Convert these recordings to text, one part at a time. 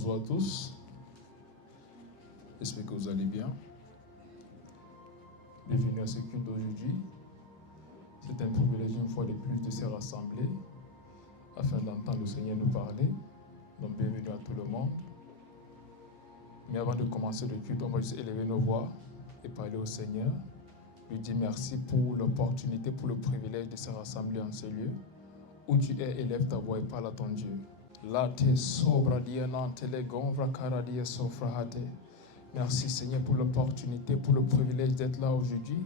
Bonjour à tous, j'espère que vous allez bien. Bienvenue à ce culte d'aujourd'hui. C'est un privilège une fois de plus de se rassembler afin d'entendre le Seigneur nous parler. Donc bienvenue à tout le monde. Mais avant de commencer le culte, on va juste élever nos voix et parler au Seigneur. Lui dire merci pour l'opportunité, pour le privilège de se rassembler en ce lieu. Où tu es, élève ta voix et parle à ton Dieu. Late sobra dianante le gonvra caradia sofrahate. Merci Seigneur pour l'opportunité, pour le privilège d'être là aujourd'hui.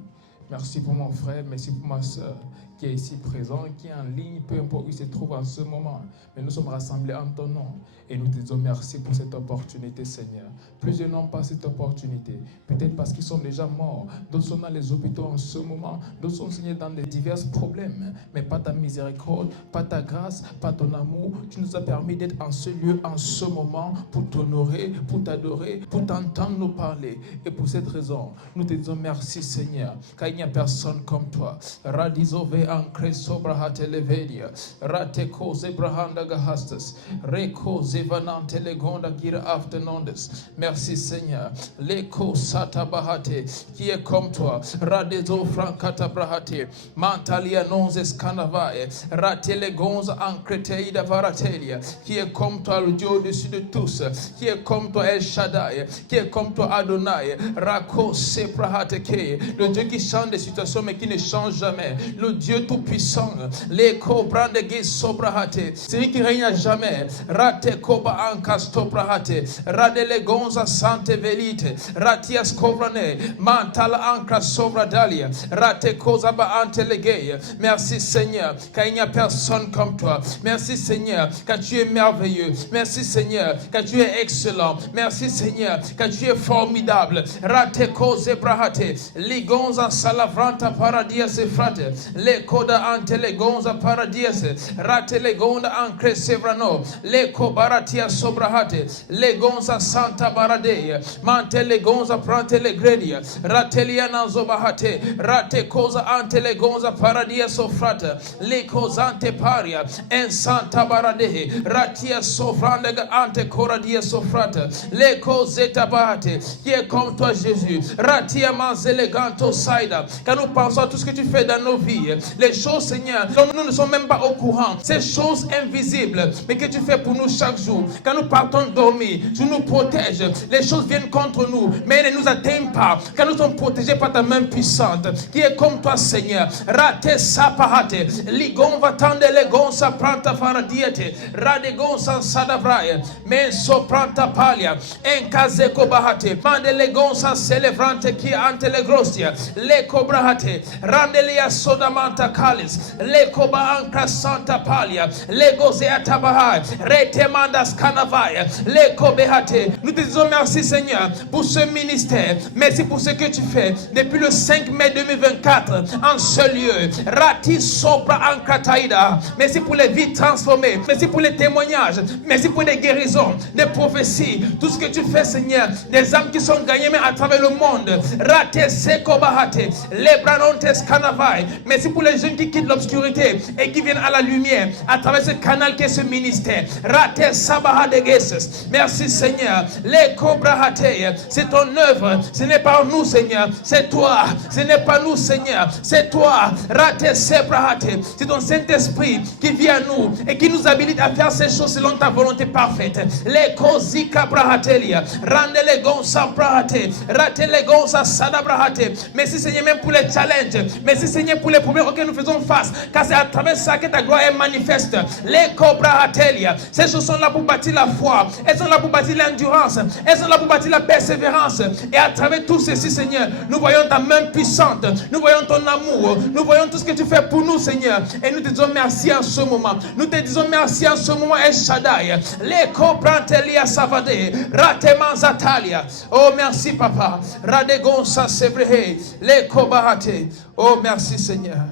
Merci pour mon frère, merci pour ma soeur qui est ici présent, qui est en ligne, peu importe où il se trouve en ce moment. Mais nous sommes rassemblés en ton nom et nous te disons merci pour cette opportunité, Seigneur. Plusieurs n'ont pas cette opportunité, peut-être parce qu'ils sont déjà morts. D'autres sont dans les hôpitaux en ce moment, d'autres sont, Seigneur, dans des divers problèmes. Mais pas ta miséricorde, pas ta grâce, pas ton amour. Tu nous as permis d'être en ce lieu, en ce moment, pour t'honorer, pour t'adorer, pour t'entendre nous parler. Et pour cette raison, nous te disons merci, Seigneur, car il n'y a personne comme toi. Radizove ancre sobra hatelevedia, rate cose brahanda gahastas, reko zevanante legonda gira aftenondes. Merci Seigneur. Leko sata bahate, qui est comme toi. Radezo francata brahate, mantalia nonzes canavae, rate legonza ancreteida varatelia, qui est comme toi, le Dieu au-dessus de tous, qui est comme toi El Shaddai, qui est comme toi Adonai, rako seprahate ke, le Dieu qui change des situations mais qui ne change jamais, le Dieu tout-puissant, les cobrande gis sobrahate, celui qui règne à jamais, rate koba ancastobrahate, radele gonza sante velite, ratias cobrane, mantal ancra sobradalia, rate kozaba antelegeye. Merci Seigneur, car il n'y a personne comme toi. Merci Seigneur, car tu es merveilleux. Merci Seigneur, car tu es excellent. Merci Seigneur, car tu es formidable. Rate koze brahate, ligonza salavranta paradias frate, le koda ante legonza paradias, rate legonda ancre sevrano, le kobaratia sobrahate, legonza santa baradeia, mante legonza prante legredia, ratelia nanzobahate, rate koza ante legonza paradia sofrata, le kozante paria, en santa baradehe, ratia sofrandega ante coradia sofrata, le kozeta bahate, qui est comme toi Jésus, ratia manzeleganto saida, car nous pensons à tout ce que tu fais dans nos vies, les choses Seigneur, dont nous ne sommes même pas au courant, ces choses invisibles, mais que tu fais pour nous chaque jour, quand nous partons dormir, tu nous protèges, les choses viennent contre nous, mais elles ne nous atteignent pas, car nous sommes protégés par ta main puissante, qui est comme toi Seigneur, rate sapahate, ligon vatande legon sa pranta faradiete, radegon sa sadavrae, men so pranta palia, en kazeko bahate, mande legon sa celevrante ki ante le grossia, le cobrahate, randelia sodamanta calis, le coba ancra santa palia, le gozeata bahai, rete mandas canavaya, le cobehate. Nous te disons merci Seigneur pour ce ministère, merci pour ce que tu fais depuis le 5 mai 2024 en ce lieu. Rati sobra ancrataïda. Merci pour les vies transformées, merci pour les témoignages, merci pour les guérisons, des prophéties, tout ce que tu fais Seigneur, des âmes qui sont gagnées mais à travers le monde. Rate seko bahate, les branontes canavai. Merci pour les jeunes qui quittent l'obscurité et qui viennent à la lumière à travers ce canal qui est ce ministère. Rate sabaha de geses. Merci Seigneur. Les cobrahate, c'est ton œuvre, ce n'est pas nous Seigneur, c'est toi, ce n'est pas nous Seigneur, c'est toi. Rate sebrahate, c'est ton Saint-Esprit qui vient à nous et qui nous habilite à faire ces choses selon ta volonté parfaite. Les kozika brahatelia, rande les gonsa brahate, rate les gonsa sadabrahate. Merci Seigneur même pour les challenges, merci Seigneur pour les problèmes auxquels nous faisons face, car c'est à travers ça que ta gloire est manifeste. Les cobrahatelia, ces choses sont là pour bâtir la foi, elles sont là pour bâtir l'endurance, elles sont là pour bâtir la persévérance. Et à travers tout ceci Seigneur, nous voyons ta main puissante, nous voyons ton amour, nous voyons tout ce que tu fais pour nous Seigneur, et nous te disons merci en ce moment. Nous te disons merci en ce moment El Shaddai, les cobrantelia savade, rateman zatalia. Oh merci papa, radegon sa sebrehe, les cobahate. Oh merci Seigneur.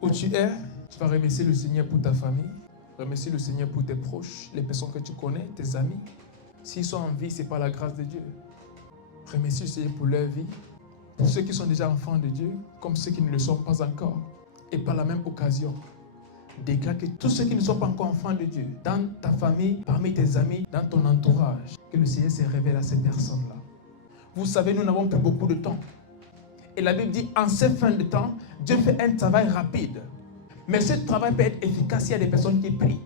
Où tu es, tu vas remercier le Seigneur pour ta famille, remercier le Seigneur pour tes proches, les personnes que tu connais, tes amis. S'ils sont en vie, c'est par la grâce de Dieu. Remercie le Seigneur pour leur vie, pour ceux qui sont déjà enfants de Dieu, comme ceux qui ne le sont pas encore. Et par la même occasion, Déclare que tous ceux qui ne sont pas encore enfants de Dieu, dans ta famille, parmi tes amis, dans ton entourage, que le Seigneur se révèle à ces personnes-là. Vous savez, nous n'avons plus beaucoup de temps. Et la Bible dit, en ces fins de temps, Dieu fait un travail rapide. Mais ce travail peut être efficace s'il y a des personnes qui prient.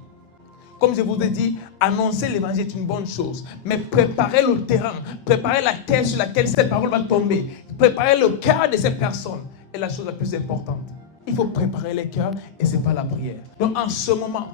Comme je vous ai dit, annoncer l'évangile est une bonne chose. Mais préparer le terrain, préparer la terre sur laquelle cette parole va tomber, préparer le cœur de ces personnes est la chose la plus importante. Il faut préparer les cœurs et ce n'est pas la prière. Donc en ce moment,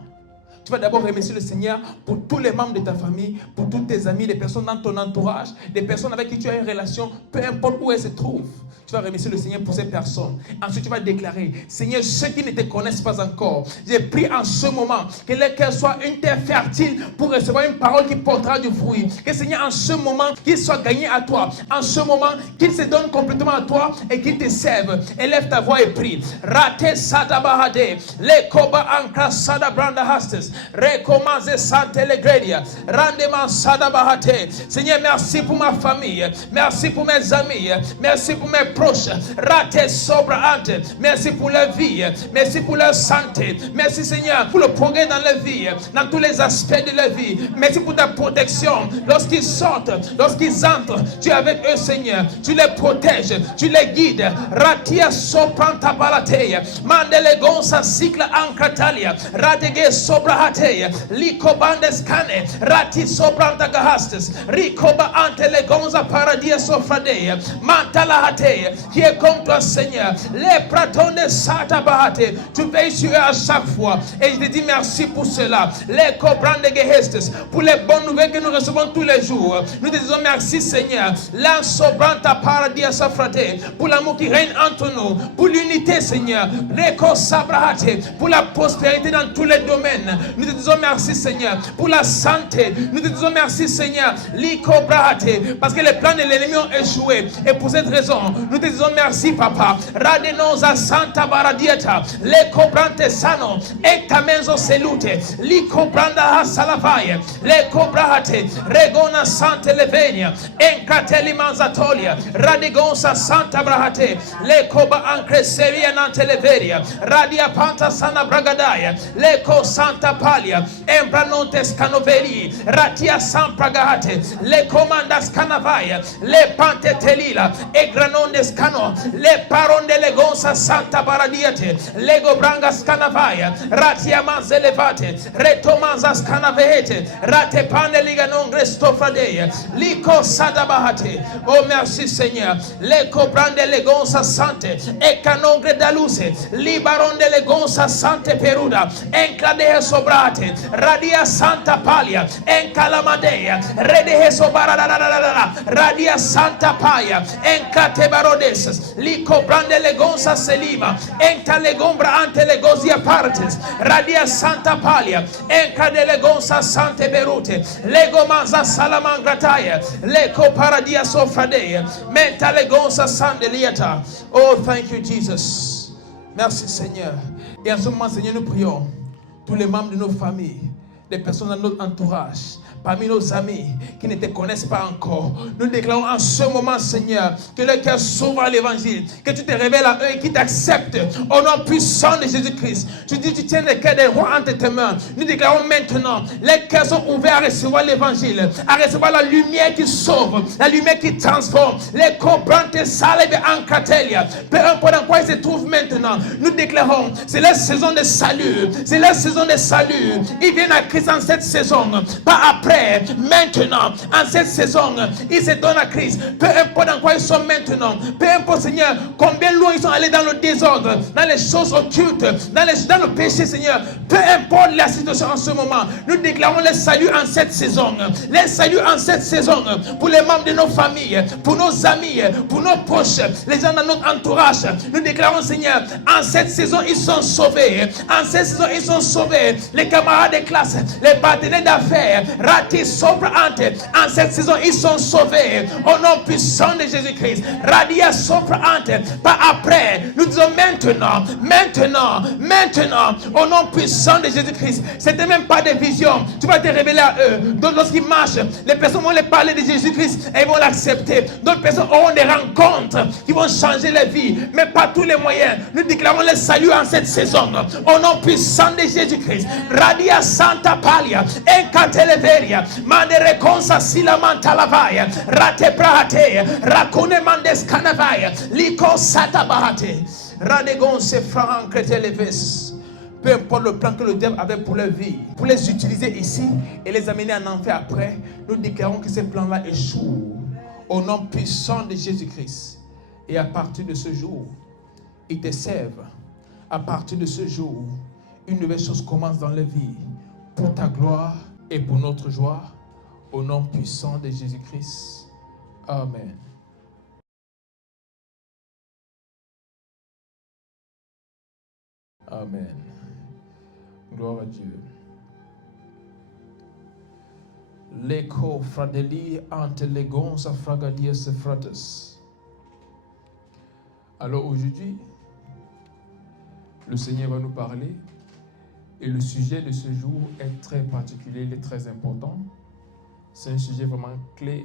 tu vas d'abord remercier le Seigneur pour tous les membres de ta famille, pour tous tes amis, les personnes dans ton entourage, des personnes avec qui tu as une relation, peu importe où elles se trouvent. Tu vas remercier le Seigneur pour ces personnes. Ensuite, tu vas déclarer, Seigneur, ceux qui ne te connaissent pas encore, j'ai prié en ce moment que leur cœur soit une terre fertile pour recevoir une parole qui portera du fruit. Que Seigneur, en ce moment, qu'ils soient gagnés à toi. En ce moment, qu'ils se donnent complètement à toi et qu'ils te servent. Élève ta voix et prie. Rate sada bahade, le koba ankra sada branda hastes, recommence sante legredia, rendement sada bahate. Seigneur, merci pour ma famille, merci pour mes amis, merci pour mes proches, rate sobra ante, merci pour leur vie, merci pour leur santé, merci Seigneur pour le progrès dans leur vie, dans tous les aspects de leur vie, merci pour ta protection, lorsqu'ils sortent, lorsqu'ils entrent, tu es avec eux Seigneur, tu les protèges, tu les guides, ratia sopranta balateia, mandele gonsa cicla ancratalia, radege sobra hateia, lico bandes cane, rati sobranta gahastes, ricoba ante le gonza paradia sofradeia, mantala hateia, qui est comme toi Seigneur, les pratons de Sata Bahate, tu veilles sur eux à chaque fois, et je te dis merci pour cela, les cobrantes de Gehestes, pour les bonnes nouvelles que nous recevons tous les jours, nous te disons merci Seigneur, la sobranta paradia safrate, pour l'amour qui règne entre nous, pour l'unité Seigneur, Reko Sabrahate, pour la prospérité dans tous les domaines, nous te disons merci Seigneur, pour la santé, nous te disons merci Seigneur, Liko Brahate, parce que les plans de l'ennemi ont échoué, et pour cette raison, nous te disons merci Papa, Radenosa Santa Baradieta, le cobrante sano, e tamenzo selute, li cobranda salavaya, le cobrahate, regona sante levenia, encateli manzatolia, radigonsa santa brahate, le coba ancre seria nante leveria, radia panta sana bragadaya, le co santa palia, embranonte scanoveri, ratia san pragahate, le comandas canavaya, le pante telila, e granonde scano, le paronde legonsa santa baradiate, lego branga scanavaya, ratia manzelevate, retomanza scanavehete, rate pane liganon grestofradeia, lico sadabahate. Oh merci Seigneur, leco brande legonsa sante, e canongre daluse, libaronde legonsa sante peruda, encladehe sobrate, radia santa palia, encalamadea, redehe sobarada, radia santa paia, encate barodes, lico brande legonsa selima, enta legombra ante legozia partes, radia santa palia, enca de legonsa sante berute, lego manza salamangrataya, leco paradia sofradea, menta legonsa sandeliata. Oh, thank you, Jesus. Merci, Seigneur. Et en ce moment, Seigneur, nous prions tous les membres de nos familles, les personnes dans notre entourage, parmi nos amis qui ne te connaissent pas encore. Nous déclarons en ce moment, Seigneur, que leur cœur s'ouvre à l'évangile, que tu te révèles à eux et qu'ils t'acceptent au nom puissant de Jésus-Christ. Tu dis, tu tiens le cœur des rois entre tes mains. Nous déclarons maintenant, les cœurs sont ouverts à recevoir l'évangile, à recevoir la lumière qui sauve, la lumière qui transforme. Les cobrantes salves en cratelia, peu importe dans quoi ils se trouvent maintenant, nous déclarons, c'est la saison de salut, c'est la saison de salut. Ils viennent à Christ en cette saison, pas après. Maintenant, en cette saison, ils se donnent à Christ. Peu importe dans quoi ils sont maintenant, peu importe, Seigneur, combien loin ils sont allés dans le désordre, dans les choses occultes, dans le péché, Seigneur. Peu importe la situation en ce moment, nous déclarons le salut en cette saison. Le salut en cette saison pour les membres de nos familles, pour nos amis, pour nos proches, les gens dans notre entourage. Nous déclarons, Seigneur, en cette saison, ils sont sauvés. En cette saison, ils sont sauvés. Les camarades de classe, les partenaires d'affaires, Rati Soprante, en cette saison, ils sont sauvés au nom puissant de Jésus-Christ. Radia Soprante, pas après. Nous disons maintenant, au nom puissant de Jésus-Christ. C'était même pas des visions. Tu vas te révéler à eux. Donc, lorsqu'ils marchent, les personnes vont les parler de Jésus-Christ et ils vont l'accepter. D'autres personnes auront des rencontres qui vont changer leur vie, mais pas tous les moyens. Nous déclarons le salut en cette saison. Au nom puissant de Jésus-Christ. Radia Santa Palia, Encateleveria, Mandere Consa Silamanta Lavaya, Rate Prahate, Rakune Mandes Canavaya, Liko Sata Bahate, Radegon se Franc Creteleves. Peu importe le plan que le diable avait pour leur vie, pour les utiliser ici et les amener en enfer après, nous déclarons que ces plans-là échouent au nom puissant de Jésus-Christ. Et à partir de ce jour, ils te servent. À partir de ce jour, une nouvelle chose commence dans leur vie pour ta gloire et pour notre joie, au nom puissant de Jésus-Christ. Amen. Amen. Gloire à Dieu. L'eco fradeli ante legonza fragadies frates. Alors aujourd'hui, le Seigneur va nous parler et le sujet de ce jour est très particulier, il est très important. C'est un sujet vraiment clé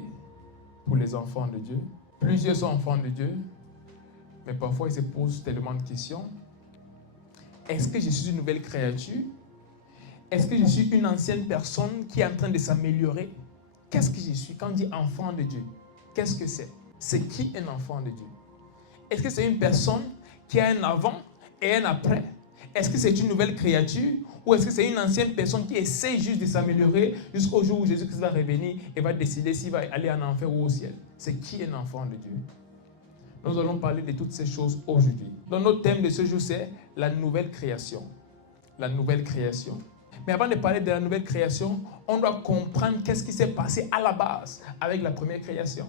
pour les enfants de Dieu. Plusieurs sont enfants de Dieu, mais parfois ils se posent tellement de questions. Est-ce que je suis une nouvelle créature? Est-ce que je suis une ancienne personne qui est en train de s'améliorer? Qu'est-ce que je suis? Quand on dit enfant de Dieu, qu'est-ce que c'est? C'est qui un enfant de Dieu? Est-ce que c'est une personne qui a un avant et un après? Est-ce que c'est une nouvelle créature ou est-ce que c'est une ancienne personne qui essaie juste de s'améliorer jusqu'au jour où Jésus-Christ va revenir et va décider s'il va aller en enfer ou au ciel? C'est qui un enfant de Dieu? Nous allons parler de toutes ces choses aujourd'hui. Donc notre thème de ce jour, c'est la nouvelle création. La nouvelle création. Mais avant de parler de la nouvelle création, on doit comprendre qu'est-ce qui s'est passé à la base avec la première création.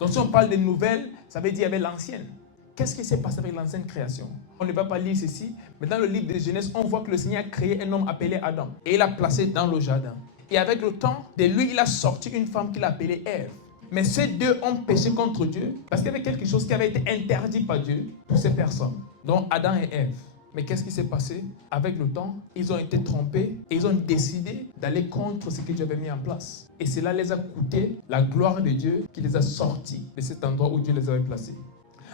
Donc si on parle de nouvelle, ça veut dire avec l'ancienne. Qu'est-ce qui s'est passé avec l'ancienne création? On ne va pas lire ceci, mais dans le livre de Genèse, on voit que le Seigneur a créé un homme appelé Adam. Et il l'a placé dans le jardin. Et avec le temps, de lui, il a sorti une femme qu'il a appelée Ève. Mais ces deux ont péché contre Dieu parce qu'il y avait quelque chose qui avait été interdit par Dieu pour ces personnes, dont Adam et Ève. Mais qu'est-ce qui s'est passé? Avec le temps, ils ont été trompés et ils ont décidé d'aller contre ce que Dieu avait mis en place. Et cela les a coûté la gloire de Dieu qui les a sortis de cet endroit où Dieu les avait placés.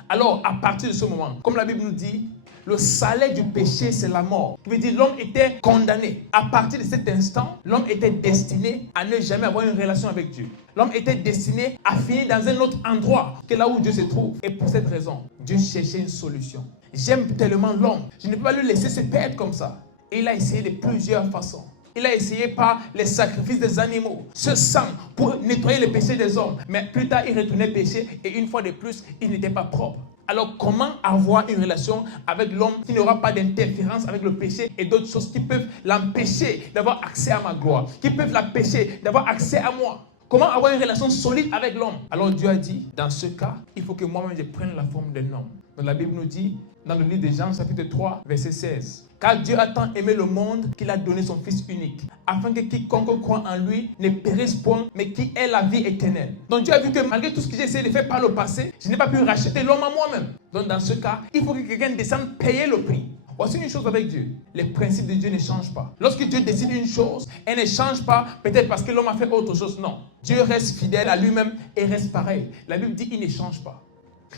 Alors, à partir de ce moment, comme la Bible nous dit, le salaire du péché, c'est la mort. Ça veut dire l'homme était condamné. À partir de cet instant, l'homme était destiné à ne jamais avoir une relation avec Dieu. L'homme était destiné à finir dans un autre endroit que là où Dieu se trouve. Et pour cette raison, Dieu cherchait une solution. J'aime tellement l'homme. Je ne peux pas le laisser se perdre comme ça. Et il a essayé de plusieurs façons. Il a essayé par les sacrifices des animaux, ce sang pour nettoyer les péchés des hommes. Mais plus tard, il retournait pécher et une fois de plus, il n'était pas propre. Alors comment avoir une relation avec l'homme qui n'aura pas d'interférence avec le péché et d'autres choses qui peuvent l'empêcher d'avoir accès à ma gloire, qui peuvent l'empêcher d'avoir accès à moi? Comment avoir une relation solide avec l'homme? Alors Dieu a dit, dans ce cas, il faut que moi-même je prenne la forme d'un homme. Donc la Bible nous dit, dans le livre de Jean, chapitre 3, verset 16, « Car Dieu a tant aimé le monde qu'il a donné son Fils unique, afin que quiconque croit en lui ne périsse point, mais qui ait la vie éternelle. » Donc Dieu a vu que malgré tout ce que j'ai essayé de faire par le passé, je n'ai pas pu racheter l'homme à moi-même. Donc dans ce cas, il faut que quelqu'un descende payer le prix. Voici une chose avec Dieu. Les principes de Dieu ne changent pas. Lorsque Dieu décide une chose, elle ne change pas peut-être parce que l'homme a fait autre chose. Non. Dieu reste fidèle à lui-même et reste pareil. La Bible dit qu'il ne change pas.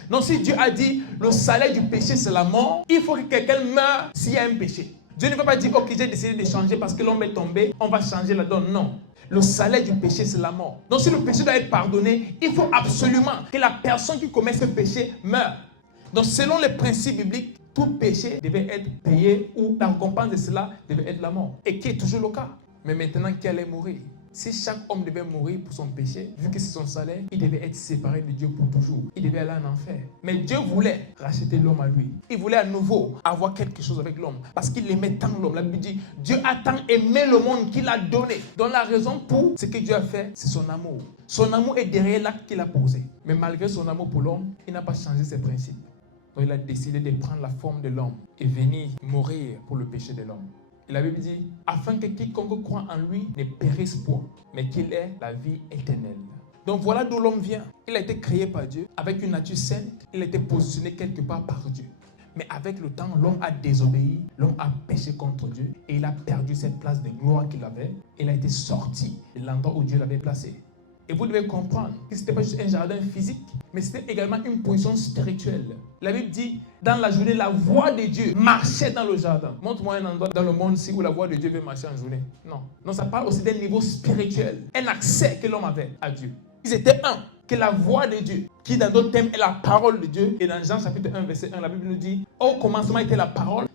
Donc si Dieu a dit le salaire du péché c'est la mort, il faut que quelqu'un meure s'il y a un péché. Dieu ne peut pas dire ok j'ai décidé de changer parce que l'homme est tombé, on va changer la donne. Non. Le salaire du péché c'est la mort. Donc si le péché doit être pardonné, il faut absolument que la personne qui commet ce péché meure. Donc selon les principes bibliques, tout péché devait être payé ou la récompense de cela devait être la mort. Et qui est toujours le cas. Mais maintenant qui allait mourir? Si chaque homme devait mourir pour son péché, vu que c'est son salaire, il devait être séparé de Dieu pour toujours. Il devait aller en enfer. Mais Dieu voulait racheter l'homme à lui. Il voulait à nouveau avoir quelque chose avec l'homme. Parce qu'il aimait tant l'homme. La Bible dit, Dieu a tant aimé le monde qu'il a donné. Donc la raison pour ce que Dieu a fait, c'est son amour. Son amour est derrière l'acte qu'il a posé. Mais malgré son amour pour l'homme, il n'a pas changé ses principes. Donc il a décidé de prendre la forme de l'homme et venir mourir pour le péché de l'homme. Et la Bible dit, afin que quiconque croit en lui ne périsse point, mais qu'il ait la vie éternelle. Donc voilà d'où l'homme vient. Il a été créé par Dieu avec une nature sainte. Il a été positionné quelque part par Dieu. Mais avec le temps, l'homme a désobéi, l'homme a péché contre Dieu et il a perdu cette place de gloire qu'il avait. Il a été sorti de l'endroit où Dieu l'avait placé. Et vous devez comprendre que ce n'était pas juste un jardin physique, mais c'était également une position spirituelle. La Bible dit, dans la journée, la voix de Dieu marchait dans le jardin. Montre-moi un endroit dans le monde où la voix de Dieu veut marcher en journée. Non. Non, ça parle aussi d'un niveau spirituel, un accès que l'homme avait à Dieu. Ils étaient un, que la voix de Dieu, qui dans d'autres thèmes est la parole de Dieu. Et dans Jean chapitre 1, verset 1, la Bible nous dit, au commencement était la parole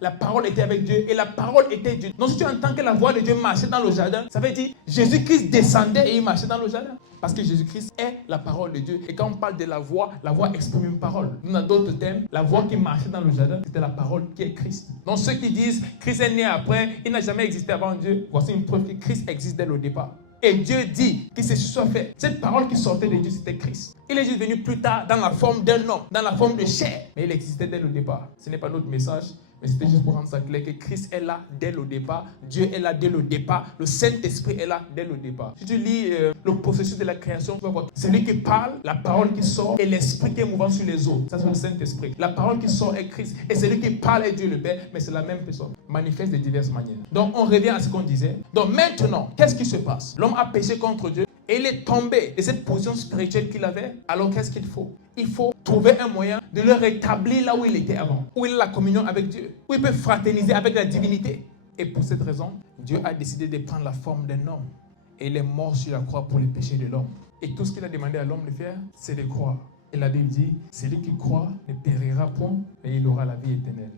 était avec Dieu, et la parole était Dieu. Donc si tu entends que la voix de Dieu marchait dans le jardin, ça veut dire Jésus-Christ descendait et il marchait dans le jardin. Parce que Jésus-Christ est la parole de Dieu. Et quand on parle de la voix exprime une parole. Dans d'autres thèmes, la voix qui marchait dans le jardin, c'était la parole qui est Christ. Donc ceux qui disent Christ est né après, il n'a jamais existé avant Dieu, voici une preuve que Christ existe dès le départ. Et Dieu dit que ceci soit fait. Cette parole qui sortait de Dieu, c'était Christ. Il est juste venu plus tard dans la forme d'un homme, dans la forme de chair. Mais il existait dès le départ. Ce n'est pas notre message, mais c'était juste pour rendre ça clair que Christ est là dès le départ. Dieu est là dès le départ. Le Saint-Esprit est là dès le départ. Si tu lis le processus de la création, tu vas voir. C'est lui qui parle, la parole qui sort et l'Esprit qui est mouvant sur les eaux. Ça, c'est le Saint-Esprit. La parole qui sort est Christ. Et celui qui parle est Dieu le Père, mais c'est la même personne. Manifeste de diverses manières. Donc, on revient à ce qu'on disait. Donc, maintenant, qu'est-ce qui se passe? L'homme a péché contre Dieu. Et il est tombé de cette position spirituelle qu'il avait. Alors qu'est-ce qu'il faut? Il faut trouver un moyen de le rétablir là où il était avant. Où il a la communion avec Dieu. Où il peut fraterniser avec la divinité. Et pour cette raison, Dieu a décidé de prendre la forme d'un homme. Et il est mort sur la croix pour les péchés de l'homme. Et tout ce qu'il a demandé à l'homme de faire, c'est de croire. Et la Bible dit, celui qui croit ne périra point, mais il aura la vie éternelle.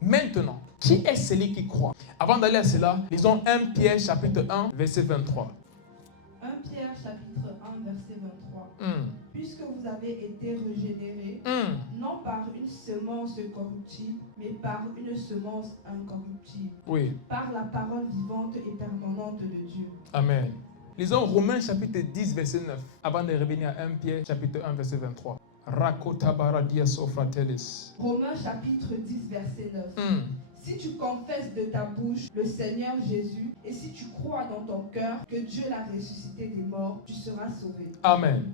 Maintenant, qui est celui qui croit? Avant d'aller à cela, lisons 1 Pierre chapitre 1, verset 23. 1 Pierre chapitre 1 verset 23. Puisque vous avez été régénérés, non par une semence corruptible, mais par une semence incorruptible, oui, par la parole vivante et permanente de Dieu. Amen. Lisons Romains chapitre 10 verset 9, avant de revenir à 1 Pierre chapitre 1 verset 23. Romains chapitre 10 verset 9. Si tu confesses de ta bouche le Seigneur Jésus et si tu crois dans ton cœur que Dieu l'a ressuscité des morts, tu seras sauvé. Amen.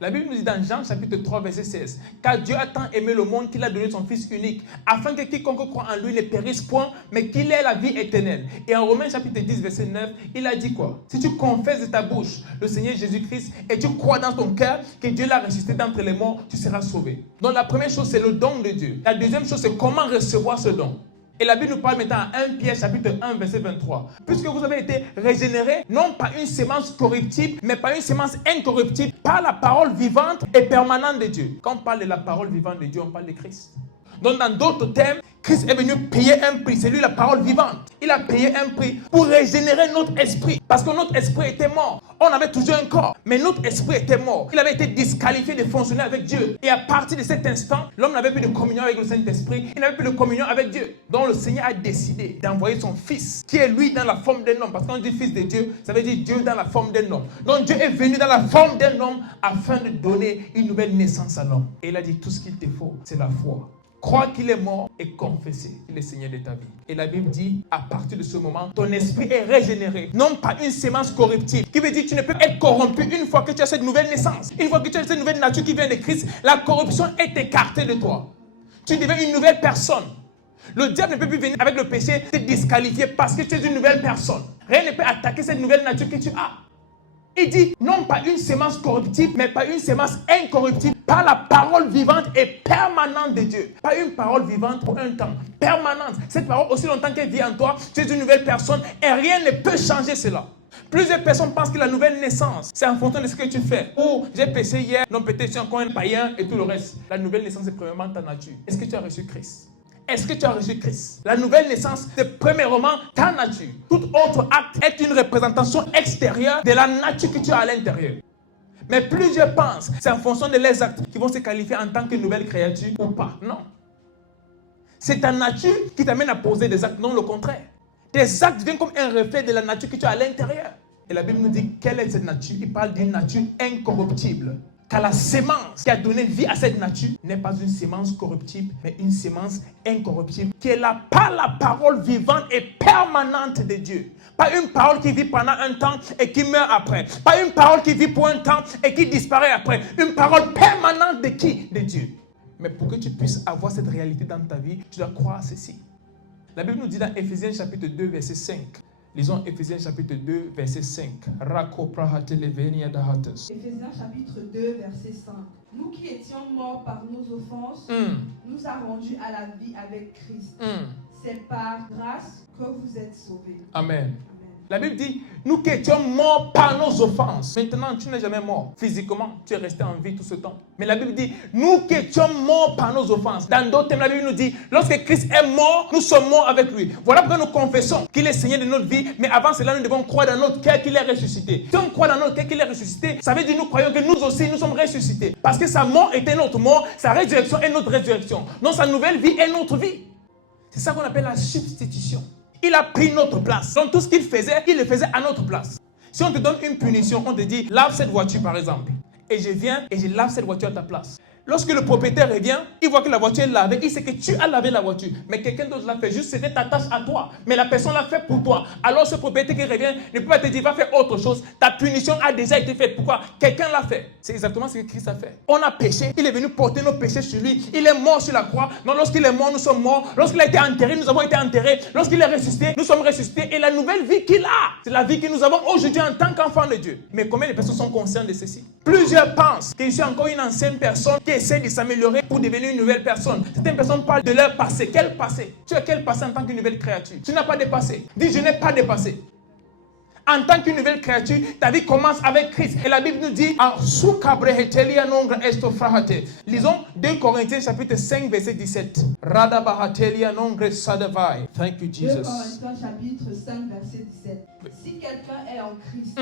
La Bible nous dit dans Jean chapitre 3 verset 16, car Dieu a tant aimé le monde qu'il a donné son Fils unique, afin que quiconque croit en lui ne périsse point, mais qu'il ait la vie éternelle. Et en Romains chapitre 10 verset 9, il a dit quoi? Si tu confesses de ta bouche le Seigneur Jésus-Christ et tu crois dans ton cœur que Dieu l'a ressuscité d'entre les morts, tu seras sauvé. Donc la première chose, c'est le don de Dieu. La deuxième chose, c'est comment recevoir ce don. Et la Bible nous parle maintenant à 1 Pierre chapitre 1 verset 23. Puisque vous avez été régénérés, non pas une semence corruptible, mais par une semence incorruptible, par la parole vivante et permanente de Dieu. Quand on parle de la parole vivante de Dieu, on parle de Christ. Donc dans d'autres termes, Christ est venu payer un prix. C'est lui la parole vivante. Il a payé un prix pour régénérer notre esprit. Parce que notre esprit était mort. On avait toujours un corps, mais notre esprit était mort. Il avait été disqualifié de fonctionner avec Dieu. Et à partir de cet instant, l'homme n'avait plus de communion avec le Saint-Esprit. Il n'avait plus de communion avec Dieu. Donc le Seigneur a décidé d'envoyer son Fils, qui est lui dans la forme d'un homme. Parce qu'on dit Fils de Dieu, ça veut dire Dieu dans la forme d'un homme. Donc Dieu est venu dans la forme d'un homme afin de donner une nouvelle naissance à l'homme. Et il a dit tout ce qu'il te faut, c'est la foi. Crois qu'il est mort et confesser qu'il est Seigneur de ta vie. Et la Bible dit, à partir de ce moment, ton esprit est régénéré. Non pas une semence corruptible. Qui veut dire que tu ne peux être corrompu une fois que tu as cette nouvelle naissance. Une fois que tu as cette nouvelle nature qui vient de Christ, la corruption est écartée de toi. Tu deviens une nouvelle personne. Le diable ne peut plus venir avec le péché te disqualifier parce que tu es une nouvelle personne. Rien ne peut attaquer cette nouvelle nature que tu as. Il dit, non pas une semence corruptible, mais pas une semence incorruptible, par la parole vivante et permanente de Dieu. Pas une parole vivante pour un temps, permanente. Cette parole, aussi longtemps qu'elle vit en toi, tu es une nouvelle personne et rien ne peut changer cela. Plusieurs personnes pensent que la nouvelle naissance, c'est en fonction de ce que tu fais. Oh, j'ai péché hier, non, peut-être je suis encore un païen et tout le reste. La nouvelle naissance, c'est premièrement ta nature. Est-ce que tu as reçu Christ? Est-ce que tu as reçu Christ? La nouvelle naissance, c'est premièrement ta nature. Tout autre acte est une représentation extérieure de la nature que tu as à l'intérieur. Mais plusieurs pensent, c'est en fonction de leurs actes qui vont se qualifier en tant que nouvelle créature ou pas. Non. C'est ta nature qui t'amène à poser des actes, non le contraire. Tes actes viennent comme un reflet de la nature que tu as à l'intérieur. Et la Bible nous dit, quelle est cette nature? Il parle d'une nature incorruptible. car la sémence qui a donné vie à cette nature n'est pas une sémence corruptible, mais une sémence incorruptible, qui est là par la parole vivante et permanente de Dieu. Pas une parole qui vit pendant un temps et qui meurt après. Pas une parole qui vit pour un temps et qui disparaît après. Une parole permanente de qui? De Dieu. Mais pour que tu puisses avoir cette réalité dans ta vie, tu dois croire ceci. La Bible nous dit dans Éphésiens chapitre 2, verset 5. Lisons Éphésiens chapitre 2, verset 5. Éphésiens chapitre 2, verset 5. Nous qui étions morts par nos offenses, nous a rendus à la vie avec Christ. C'est par grâce que vous êtes sauvés. Amen. La Bible dit, nous qui étions morts par nos offenses. Maintenant, tu n'es jamais mort. Physiquement, tu es resté en vie tout ce temps. Mais la Bible dit, nous qui étions morts par nos offenses. Dans d'autres termes, la Bible nous dit, lorsque Christ est mort, nous sommes morts avec lui. Voilà pourquoi nous confessons qu'il est Seigneur de notre vie. Mais avant cela, nous devons croire dans notre cœur qu'il est ressuscité. Si on croit dans notre cœur qu'il est ressuscité, ça veut dire que nous croyons que nous aussi, nous sommes ressuscités. Parce que sa mort était notre mort, sa résurrection est notre résurrection. Donc sa nouvelle vie est notre vie. C'est ça qu'on appelle la substitution. Il a pris notre place. Donc tout ce qu'il faisait, il le faisait à notre place. Si on te donne une punition, on te dit, lave cette voiture par exemple. Et je viens et je lave cette voiture à ta place. Lorsque le propriétaire revient, il voit que la voiture est lavée, il sait que tu as lavé la voiture. Mais quelqu'un d'autre l'a fait, juste c'était ta tâche à toi. Mais la personne l'a fait pour toi. Alors ce propriétaire qui revient ne peut pas te dire, va faire autre chose. Ta punition a déjà été faite. Pourquoi? Quelqu'un l'a fait. C'est exactement ce que Christ a fait. On a péché, il est venu porter nos péchés sur lui. Il est mort sur la croix. Donc lorsqu'il est mort, nous sommes morts. Lorsqu'il a été enterré, nous avons été enterrés. Lorsqu'il est ressuscité, nous sommes ressuscités. Et la nouvelle vie qu'il a, c'est la vie que nous avons aujourd'hui en tant qu'enfants de Dieu. Mais combien de personnes sont conscientes de ceci? Plusieurs pensent que je suis encore une ancienne personne qui essaie de s'améliorer pour devenir une nouvelle personne. Certaines personnes parlent de leur passé. Quel passé? Tu as quel passé en tant qu'une nouvelle créature? Tu n'as pas de passé. Dis, je n'ai pas de passé. En tant qu'une nouvelle créature, ta vie commence avec Christ. Et la Bible nous dit, lisons 2 Corinthiens chapitre 5 verset 17. Thank you, Jesus. 2 Corinthiens chapitre 5 verset 17. Si quelqu'un est en Christ,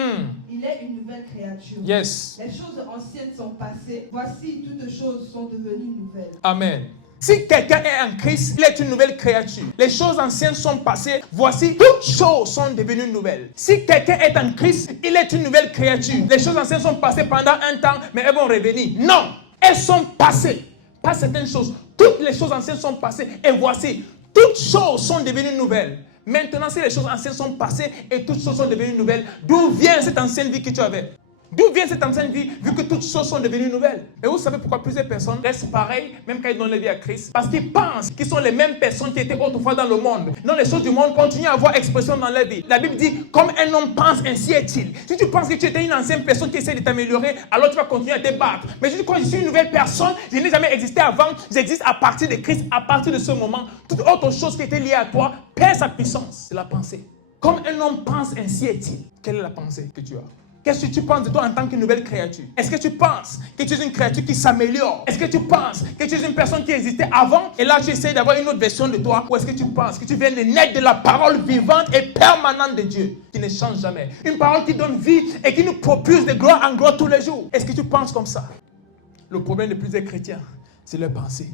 il est une nouvelle créature. Yes. Les choses anciennes sont passées. Voici, toutes choses sont devenues nouvelles. Amen. Si quelqu'un est en Christ, il est une nouvelle créature. Les choses anciennes sont passées. Voici, toutes choses sont devenues nouvelles. Si quelqu'un est en Christ, il est une nouvelle créature. Les choses anciennes sont passées pendant un temps, mais elles vont revenir. Non, elles sont passées. Pas certaines choses. Toutes les choses anciennes sont passées. Et voici, toutes choses sont devenues nouvelles. Maintenant, si les choses anciennes sont passées et toutes choses sont devenues nouvelles, d'où vient cette ancienne vie que tu avais? D'où vient cette ancienne vie, vu que toutes choses sont devenues nouvelles? Et vous savez pourquoi plusieurs personnes restent pareilles, même quand ils donnent la vie à Christ? Parce qu'ils pensent qu'ils sont les mêmes personnes qui étaient autrefois dans le monde. Non, les choses du monde continuent à avoir expression dans leur vie. La Bible dit, comme un homme pense, ainsi est-il. Si tu penses que tu étais une ancienne personne qui essaie de t'améliorer, alors tu vas continuer à te battre. Mais si tu crois que je suis une nouvelle personne, je n'ai jamais existé avant, j'existe à partir de Christ, à partir de ce moment, toute autre chose qui était liée à toi perd sa puissance. C'est la pensée. Comme un homme pense, ainsi est-il. Quelle est la pensée que tu as? Qu'est-ce que tu penses de toi en tant qu'une nouvelle créature? Est-ce que tu penses que tu es une créature qui s'améliore? Est-ce que tu penses que tu es une personne qui existait avant et là tu essaies d'avoir une autre version de toi? Ou est-ce que tu penses que tu viens de naître de la parole vivante et permanente de Dieu qui ne change jamais? Une parole qui donne vie et qui nous propulse de gloire en gloire tous les jours. Est-ce que tu penses comme ça? Le problème de plusieurs chrétiens, c'est leur pensée.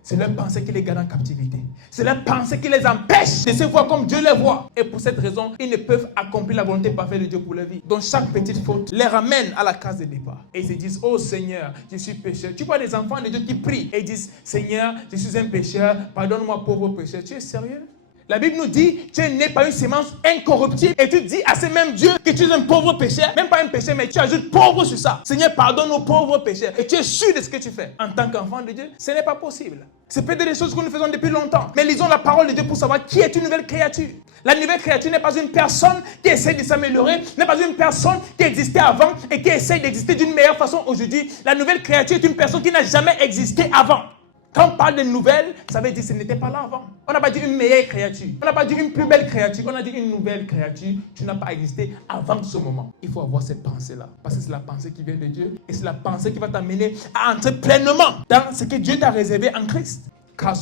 C'est leur pensée qui les garde en captivité. C'est leur pensée qui les empêche de se voir comme Dieu les voit. Et pour cette raison, ils ne peuvent accomplir la volonté parfaite de Dieu pour leur vie. Donc chaque petite faute les ramène à la case de départ. Et ils se disent, oh Seigneur, je suis pécheur. Tu vois des enfants de Dieu qui prient et ils disent, Seigneur, je suis un pécheur, pardonne-moi pauvre pécheur. Tu es sérieux? La Bible nous dit, tu es né par une sémence incorruptible et tu dis à ce même Dieu que tu es un pauvre pécheur, même pas un pécheur, mais tu ajoutes pauvre sur ça. Seigneur, pardonne aux pauvres pécheurs. Et tu es sûr de ce que tu fais. En tant qu'enfant de Dieu, ce n'est pas possible. C'est peut-être des choses que nous faisons depuis longtemps. Mais lisons la parole de Dieu pour savoir qui est une nouvelle créature. La nouvelle créature n'est pas une personne qui essaie de s'améliorer, n'est pas une personne qui existait avant et qui essaie d'exister d'une meilleure façon aujourd'hui. La nouvelle créature est une personne qui n'a jamais existé avant. Quand on parle de nouvelle, ça veut dire que ce n'était pas là avant. On n'a pas dit une meilleure créature. On n'a pas dit une plus belle créature. On a dit une nouvelle créature. Tu n'as pas existé avant ce moment. Il faut avoir cette pensée-là. Parce que c'est la pensée qui vient de Dieu. Et c'est la pensée qui va t'amener à entrer pleinement dans ce que Dieu t'a réservé en Christ. 1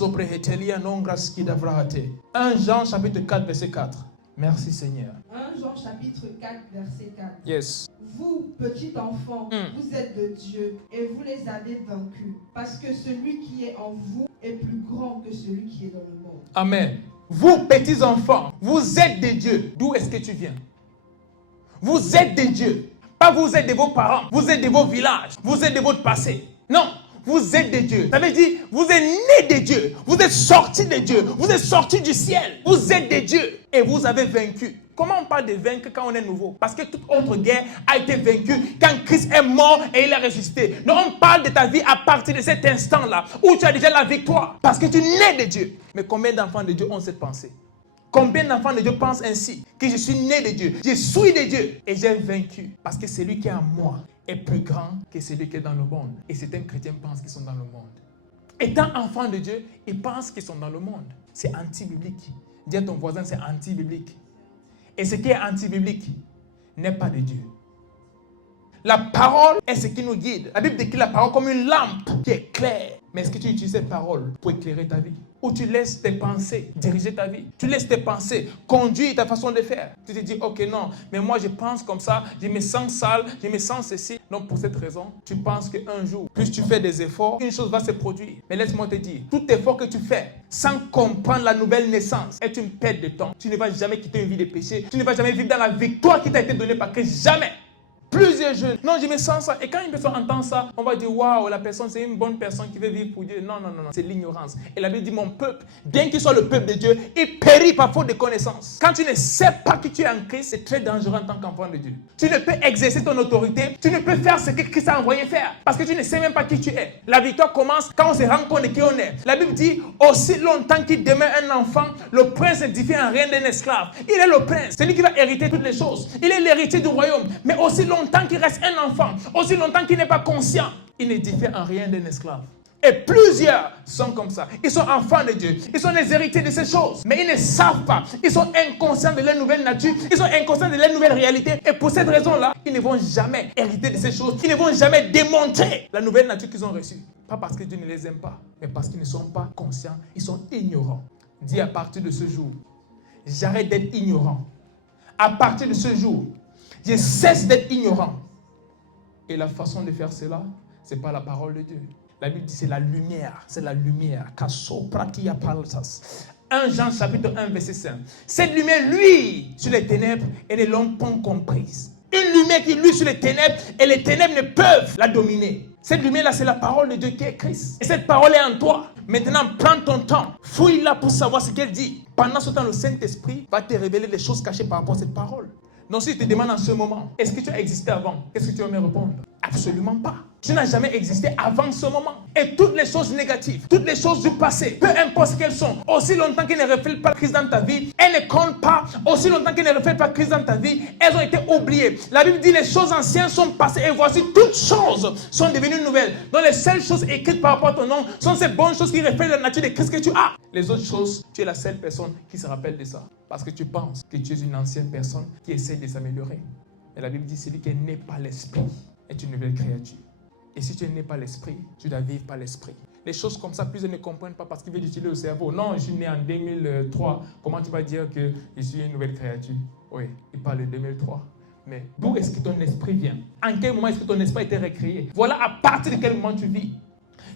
Jean chapitre 4 verset 4. Merci Seigneur. 1 Jean chapitre 4 verset 4. Yes. Vous, petits enfants, vous êtes de Dieu et vous les avez vaincus. Parce que celui qui est en vous est plus grand que celui qui est dans le monde. Amen. Vous, petits enfants, vous êtes de Dieu. D'où est-ce que tu viens? Vous êtes de Dieu. Pas vous êtes de vos parents, vous êtes de vos villages, vous êtes de votre passé. Non, vous êtes de Dieu. Ça veut dire, vous êtes nés de Dieu, vous êtes sortis de Dieu, vous êtes sortis du ciel, vous êtes de Dieu et vous avez vaincu. Comment on parle de vaincre quand on est nouveau? Parce que toute autre guerre a été vaincue quand Christ est mort et il a ressuscité. Donc on parle de ta vie à partir de cet instant-là où tu as déjà la victoire parce que tu nais de Dieu. Mais combien d'enfants de Dieu ont cette pensée? Combien d'enfants de Dieu pensent ainsi? Que je suis né de Dieu, je suis de Dieu et j'ai vaincu. Parce que celui qui est en moi est plus grand que celui qui est dans le monde. Et certains chrétiens pensent qu'ils sont dans le monde. Étant enfants de Dieu, ils pensent qu'ils sont dans le monde. C'est anti-biblique. Dis à ton voisin, c'est anti-biblique. Et ce qui est anti-biblique n'est pas de Dieu. La parole est ce qui nous guide. La Bible décrit la parole comme une lampe qui est claire. Mais est-ce que tu utilises cette parole pour éclairer ta vie? Ou tu laisses tes pensées diriger ta vie? Tu laisses tes pensées conduire ta façon de faire? Tu te dis, ok, non, mais moi je pense comme ça, je me sens sale, je me sens ceci. Donc pour cette raison, tu penses qu'un jour, plus tu fais des efforts, une chose va se produire. Mais laisse-moi te dire, tout effort que tu fais sans comprendre la nouvelle naissance est une perte de temps. Tu ne vas jamais quitter une vie de péché. Tu ne vas jamais vivre dans la victoire qui t'a été donnée par Christ. Jamais. Plusieurs jeunes, non, je me sens ça. Et quand une personne entend ça, on va dire, waouh, la personne, c'est une bonne personne qui veut vivre pour Dieu. Non, non, non, non, c'est l'ignorance. Et la Bible dit, mon peuple, bien qu'il soit le peuple de Dieu, il périt par faute de connaissance. Quand tu ne sais pas qui tu es en Christ, c'est très dangereux en tant qu'enfant de Dieu. Tu ne peux exercer ton autorité, tu ne peux faire ce que Christ a envoyé faire, parce que tu ne sais même pas qui tu es. La victoire commence quand on se rend compte de qui on est. La Bible dit, aussi longtemps qu'il demeure un enfant, le prince ne diffère en rien d'un esclave. Il est le prince, c'est lui qui va hériter toutes les choses. Il est l'héritier du royaume, mais aussi longtemps qu'il reste un enfant, aussi longtemps qu'il n'est pas conscient, il ne diffère en rien d'un esclave. Et plusieurs sont comme ça. Ils sont enfants de Dieu. Ils sont les héritiers de ces choses. Mais ils ne savent pas. Ils sont inconscients de leur nouvelle nature. Ils sont inconscients de leur nouvelle réalité. Et pour cette raison-là, ils ne vont jamais hériter de ces choses. Ils ne vont jamais démontrer la nouvelle nature qu'ils ont reçue. Pas parce que Dieu ne les aime pas, mais parce qu'ils ne sont pas conscients. Ils sont ignorants. Dis à partir de ce jour, j'arrête d'être ignorant. À partir de ce jour, je cesse d'être ignorant. Et la façon de faire cela, ce n'est pas la parole de Dieu. La Bible dit c'est la lumière. C'est la lumière. 1 Jean chapitre 1 verset 5. Cette lumière luit sur les ténèbres et ne l'ont pas comprise. Une lumière qui luit sur les ténèbres et les ténèbres ne peuvent la dominer. Cette lumière-là, c'est la parole de Dieu qui est Christ. Et cette parole est en toi. Maintenant, prends ton temps. Fouille-la pour savoir ce qu'elle dit. Pendant ce temps, le Saint-Esprit va te révéler les choses cachées par rapport à cette parole. Donc si je te demande en ce moment, est-ce que tu as existé avant? Qu'est-ce que tu vas me répondre? Absolument pas. Tu n'as jamais existé avant ce moment. Et toutes les choses négatives, toutes les choses du passé, peu importe ce qu'elles sont, aussi longtemps qu'elles ne reflètent pas Christ dans ta vie, elles ne comptent pas. Aussi longtemps qu'elles ne reflètent pas Christ dans ta vie, elles ont été oubliées. La Bible dit les choses anciennes sont passées et voici toutes choses sont devenues nouvelles. Donc les seules choses écrites par rapport à ton nom sont ces bonnes choses qui reflètent la nature de Christ que tu as. Les autres choses, tu es la seule personne qui se rappelle de ça. Parce que tu penses que tu es une ancienne personne qui essaie de s'améliorer. Et la Bible dit celui qui est né par l'esprit est une nouvelle créature. Et si tu es né par l'esprit, tu dois vivre par l'esprit. Les choses comme ça, plusieurs ne comprennent pas parce qu'ils veulent utiliser le cerveau. Non, je suis né en 2003. Comment tu vas dire que je suis une nouvelle créature? Oui, il parle de 2003. Mais d'où est-ce que ton esprit vient? En quel moment est-ce que ton esprit a été recréé? Voilà à partir de quel moment tu vis.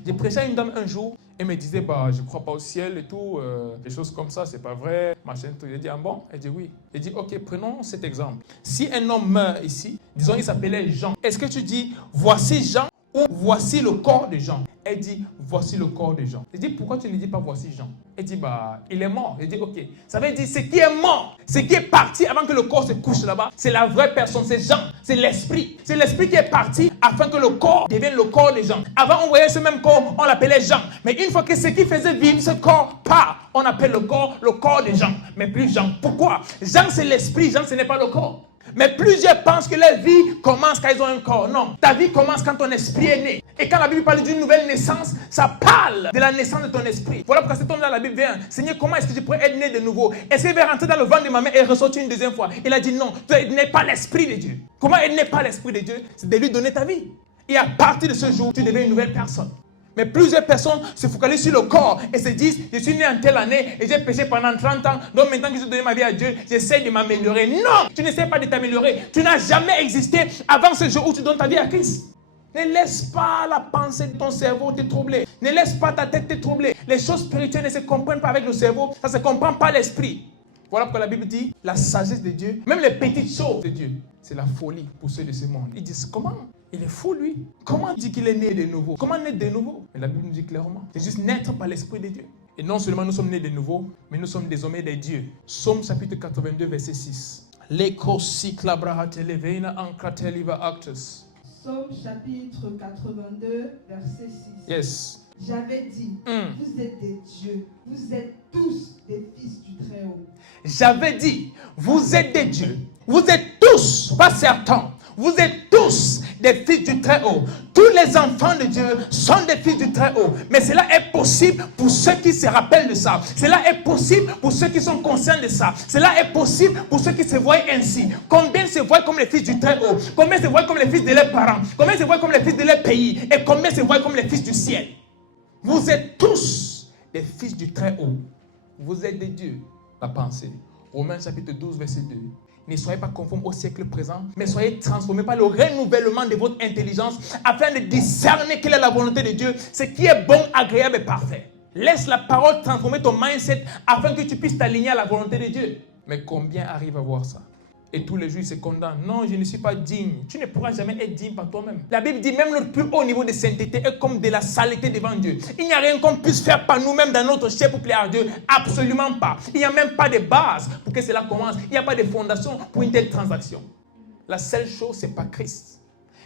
J'ai prêché à une dame un jour. Elle me disait, je ne crois pas au ciel et tout. Des choses comme ça, c'est pas vrai. Machin, tout. J'ai dit, ah bon? Elle dit oui. Elle dit, ok, prenons cet exemple. Si un homme meurt ici, disons, il s'appelait Jean. Est-ce que tu dis, voici Jean? Ou voici le corps de Jean? Elle dit, voici le corps de Jean. Je dis, pourquoi tu ne dis pas voici Jean? Elle dit, il est mort. Je dis, ok. Ça veut dire, ce qui est mort, ce qui est parti avant que le corps se couche là-bas, c'est la vraie personne, c'est Jean, c'est l'esprit. C'est l'esprit qui est parti afin que le corps devienne le corps de Jean. Avant, on voyait ce même corps, on l'appelait Jean. Mais une fois que ce qui faisait vivre ce corps part, on appelle le corps de Jean. Mais plus Jean. Pourquoi? Jean, c'est l'esprit, Jean, ce n'est pas le corps. Mais plusieurs pensent que leur vie commence quand ils ont un corps. Non, ta vie commence quand ton esprit est né. Et quand la Bible parle d'une nouvelle naissance, ça parle de la naissance de ton esprit. Voilà pourquoi cet homme-là, la Bible vient. Seigneur, comment est-ce que je pourrais être né de nouveau? Est-ce qu'il va rentrer dans le ventre de ma mère et ressortir une deuxième fois? Il a dit non, tu n'es pas l'esprit de Dieu. Comment elle n'est pas l'esprit de Dieu? C'est de lui donner ta vie. Et à partir de ce jour, tu deviens une nouvelle personne. Mais plusieurs personnes se focalisent sur le corps et se disent, je suis né en telle année et j'ai péché pendant 30 ans, donc maintenant que j'ai donné ma vie à Dieu, j'essaie de m'améliorer. Non, tu n'essaies pas de t'améliorer. Tu n'as jamais existé avant ce jour où tu donnes ta vie à Christ. Ne laisse pas la pensée de ton cerveau te troubler. Ne laisse pas ta tête te troubler. Les choses spirituelles ne se comprennent pas avec le cerveau, ça ne se comprend pas l'esprit. Voilà pourquoi la Bible dit la sagesse de Dieu, même les petites choses de Dieu, c'est la folie pour ceux de ce monde. Ils disent comment? Il est fou lui. Comment il dit qu'il est né de nouveau? Comment naître de nouveau? Mais la Bible nous dit clairement, c'est juste naître par l'Esprit de Dieu. Et non seulement nous sommes nés de nouveau, mais nous sommes désormais des dieux. Psaume chapitre 82 verset 6. Psaume chapitre 82 verset 6. Yes. J'avais dit, vous êtes des dieux, vous êtes tous des fils du Très-Haut. J'avais dit, vous êtes des dieux, vous êtes tous, pas certains, vous êtes tous des fils du Très-Haut. Tous les enfants de Dieu sont des fils du Très-Haut. Mais cela est possible pour ceux qui se rappellent de ça. Cela est possible pour ceux qui sont conscients de ça. Cela est possible pour ceux qui se voient ainsi. Combien se voient comme les fils du Très-Haut? Combien se voient comme les fils de leurs parents? Combien se voient comme les fils de leur pays? Et combien se voient comme les fils du ciel? Vous êtes tous des fils du Très-Haut. Vous êtes des dieux. La pensée. Romains chapitre 12 verset 2. Ne soyez pas conformes au siècle présent, mais soyez transformés par le renouvellement de votre intelligence afin de discerner quelle est la volonté de Dieu, ce qui est bon, agréable et parfait. Laisse la parole transformer ton mindset afin que tu puisses t'aligner à la volonté de Dieu. Mais combien arrivent à voir ça? Et tous les jours, ils se condamnent. Non, je ne suis pas digne. Tu ne pourras jamais être digne par toi-même. La Bible dit même le plus haut niveau de sainteté est comme de la saleté devant Dieu. Il n'y a rien qu'on puisse faire par nous-mêmes dans notre chair pour plaire à Dieu. Absolument pas. Il n'y a même pas de base pour que cela commence. Il n'y a pas de fondation pour une telle transaction. La seule chose, c'est pas Christ.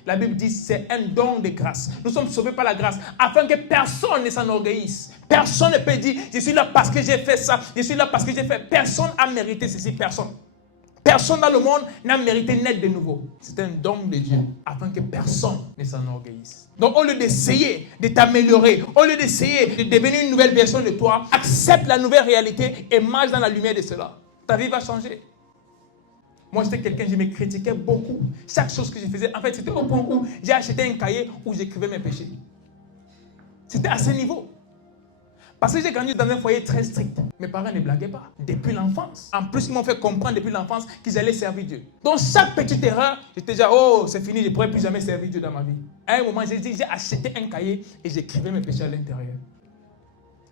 La Bible dit c'est un don de grâce. Nous sommes sauvés par la grâce afin que personne ne s'enorgueillisse. Personne ne peut dire je suis là parce que j'ai fait ça. Je suis là parce que j'ai fait. Personne n'a mérité ceci. Personne. Personne dans le monde n'a mérité naître de nouveau. C'est un don de Dieu, afin que personne ne s'enorgueillisse. Donc, au lieu d'essayer de t'améliorer, au lieu d'essayer de devenir une nouvelle version de toi, accepte la nouvelle réalité et marche dans la lumière de cela. Ta vie va changer. Moi, j'étais quelqu'un, je me critiquais beaucoup. Chaque chose que je faisais, en fait, c'était au point où j'ai acheté un cahier où j'écrivais mes péchés. C'était à ce niveau. Parce que j'ai grandi dans un foyer très strict. Mes parents ne blaguaient pas. Depuis l'enfance. En plus, ils m'ont fait comprendre depuis l'enfance qu'ils allaient servir Dieu. Donc, chaque petite erreur, j'étais déjà, oh, c'est fini, je ne pourrai plus jamais servir Dieu dans ma vie. À un moment, j'ai acheté un cahier et j'écrivais mes péchés à l'intérieur.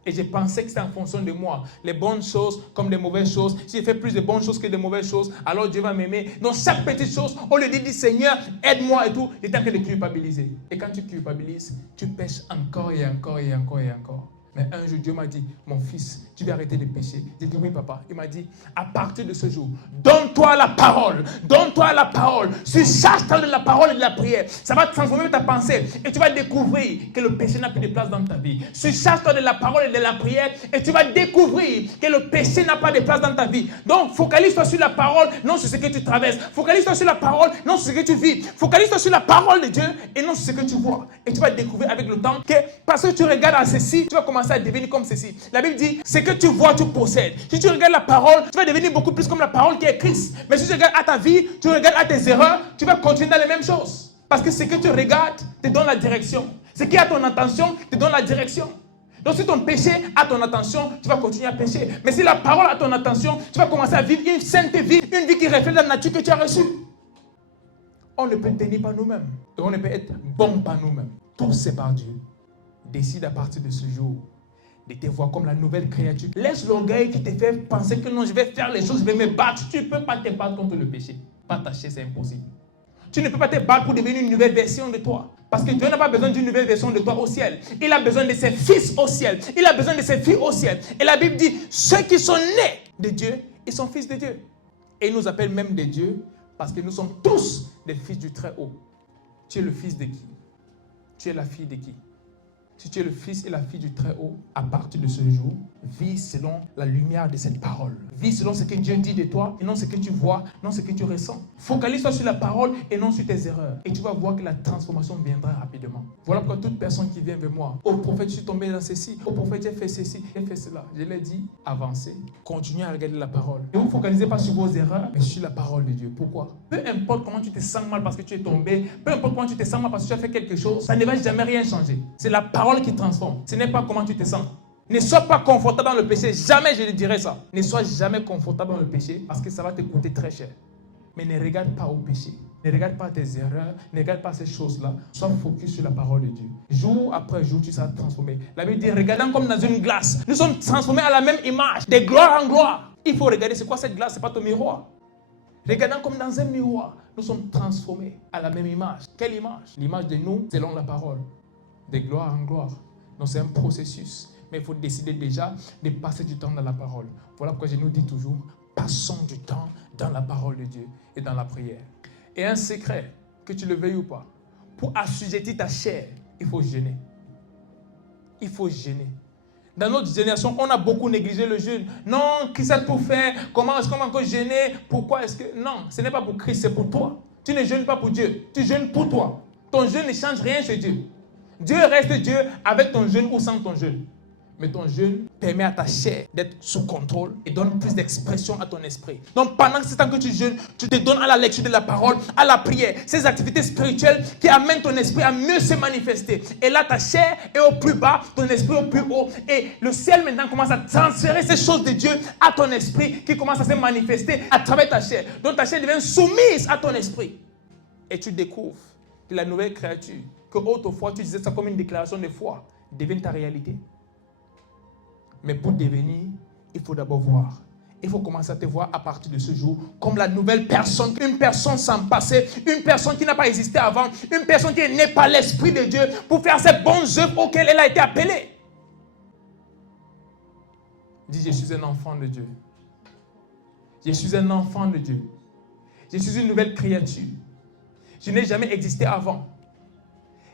Et je pensais que c'était en fonction de moi. Les bonnes choses comme les mauvaises choses. Si je fais plus de bonnes choses que de mauvaises choses, alors Dieu va m'aimer. Donc, chaque petite chose, au lieu de dire, Seigneur, aide-moi et tout, j'étais en train de culpabiliser. Et quand tu culpabilises, tu pêches encore et encore et encore et encore. Mais un jour, Dieu m'a dit, mon fils, tu vas arrêter de pécher. J'ai dit, oui, papa. Il m'a dit, à partir de ce jour, donne-toi la parole. Donne-toi la parole. Surcharge-toi de la parole et de la prière. Ça va transformer ta pensée. Et tu vas découvrir que le péché n'a plus de place dans ta vie. Surcharge-toi de la parole et de la prière. Et tu vas découvrir que le péché n'a pas de place dans ta vie. Donc, focalise-toi sur la parole, non sur ce que tu traverses. Focalise-toi sur la parole, non sur ce que tu vis. Focalise-toi sur la parole de Dieu et non sur ce que tu vois. Et tu vas découvrir avec le temps que parce que tu regardes à ceci, tu vas commencer à devenir comme ceci. La Bible dit, ce que tu vois, tu possèdes. Si tu regardes la parole, tu vas devenir beaucoup plus comme la parole qui est Christ. Mais si tu regardes à ta vie, tu regardes à tes erreurs, tu vas continuer dans les mêmes choses. Parce que ce que tu regardes te donne la direction. Ce qui est à ton attention te donne la direction. Donc si ton péché a ton attention, tu vas continuer à pécher. Mais si la parole a ton attention, tu vas commencer à vivre une sainte vie, une vie qui reflète la nature que tu as reçue. On ne peut tenir par nous-mêmes. Et on ne peut être bon par nous-mêmes. Tout c'est par Dieu. Décide à partir de ce jour de te voir comme la nouvelle créature. Laisse l'orgueil qui te fait penser que non, je vais faire les choses, je vais me battre. Tu ne peux pas te battre contre le péché. Partager, c'est impossible. Tu ne peux pas te battre pour devenir une nouvelle version de toi. Parce que Dieu n'a pas besoin d'une nouvelle version de toi au ciel. Il a besoin de ses fils au ciel. Il a besoin de ses filles au ciel. Et la Bible dit, ceux qui sont nés de Dieu, ils sont fils de Dieu. Et il nous appelle même des dieux parce que nous sommes tous des fils du Très-Haut. Tu es le fils de qui? Tu es la fille de qui? Si tu es le fils et la fille du Très-Haut, à partir de ce jour, vis selon la lumière de cette parole. Vis selon ce que Dieu dit de toi et non ce que tu vois, non ce que tu ressens. Focalise-toi sur la parole et non sur tes erreurs. Et tu vas voir que la transformation viendra rapidement. Voilà pourquoi toute personne qui vient vers moi, oh prophète, je suis tombé dans ceci, oh prophète, j'ai fait ceci, j'ai fait cela. Je l'ai dit, avancez, continuez à regarder la parole. Et vous ne focalisez pas sur vos erreurs, mais sur la parole de Dieu. Pourquoi? Peu importe comment tu te sens mal parce que tu es tombé, peu importe comment tu te sens mal parce que tu as fait quelque chose, ça ne va jamais rien changer. C'est la parole qui transforme. Ce n'est pas comment tu te sens. Ne sois pas confortable dans le péché. Jamais je ne dirai ça. Ne sois jamais confortable dans le péché parce que ça va te coûter très cher. Mais ne regarde pas au péché. Ne regarde pas tes erreurs. Ne regarde pas ces choses-là. Sois focus sur la parole de Dieu. Jour après jour, tu seras transformé. La Bible dit, regardant comme dans une glace. Nous sommes transformés à la même image, de gloire en gloire. Il faut regarder c'est quoi cette glace, ce n'est pas ton miroir. Regardons comme dans un miroir, nous sommes transformés à la même image. Quelle image? L'image de nous selon la parole, de gloire en gloire. Donc c'est un processus, mais il faut décider déjà de passer du temps dans la parole. Voilà pourquoi je nous dis toujours, passons du temps dans la parole de Dieu et dans la prière. Et un secret, que tu le veuilles ou pas, pour assujettir ta chair, il faut jeûner. Il faut jeûner. Dans notre génération, on a beaucoup négligé le jeûne. Non, qui ça pour faire? Comment est-ce qu'on va encore jeûner? Pourquoi est-ce que... Non, ce n'est pas pour Christ, c'est pour toi. Tu ne jeûnes pas pour Dieu, tu jeûnes pour toi. Ton jeûne ne change rien chez Dieu. Dieu reste Dieu avec ton jeûne ou sans ton jeûne. Mais ton jeûne permet à ta chair d'être sous contrôle et donne plus d'expression à ton esprit. Donc pendant ce temps que tu jeûnes, tu te donnes à la lecture de la parole, à la prière, ces activités spirituelles qui amènent ton esprit à mieux se manifester. Et là, ta chair est au plus bas, ton esprit au plus haut. Et le ciel maintenant commence à transférer ces choses de Dieu à ton esprit qui commence à se manifester à travers ta chair. Donc ta chair devient soumise à ton esprit. Et tu découvres que la nouvelle créature, que autrefois tu disais ça comme une déclaration de foi, devient ta réalité. Mais pour devenir, il faut d'abord voir. Il faut commencer à te voir à partir de ce jour comme la nouvelle personne, une personne sans passé, une personne qui n'a pas existé avant, une personne qui est née par l'Esprit de Dieu pour faire ces bonnes œuvres auxquelles elle a été appelée. Dis, je suis un enfant de Dieu. Je suis un enfant de Dieu. Je suis une nouvelle créature. Je n'ai jamais existé avant.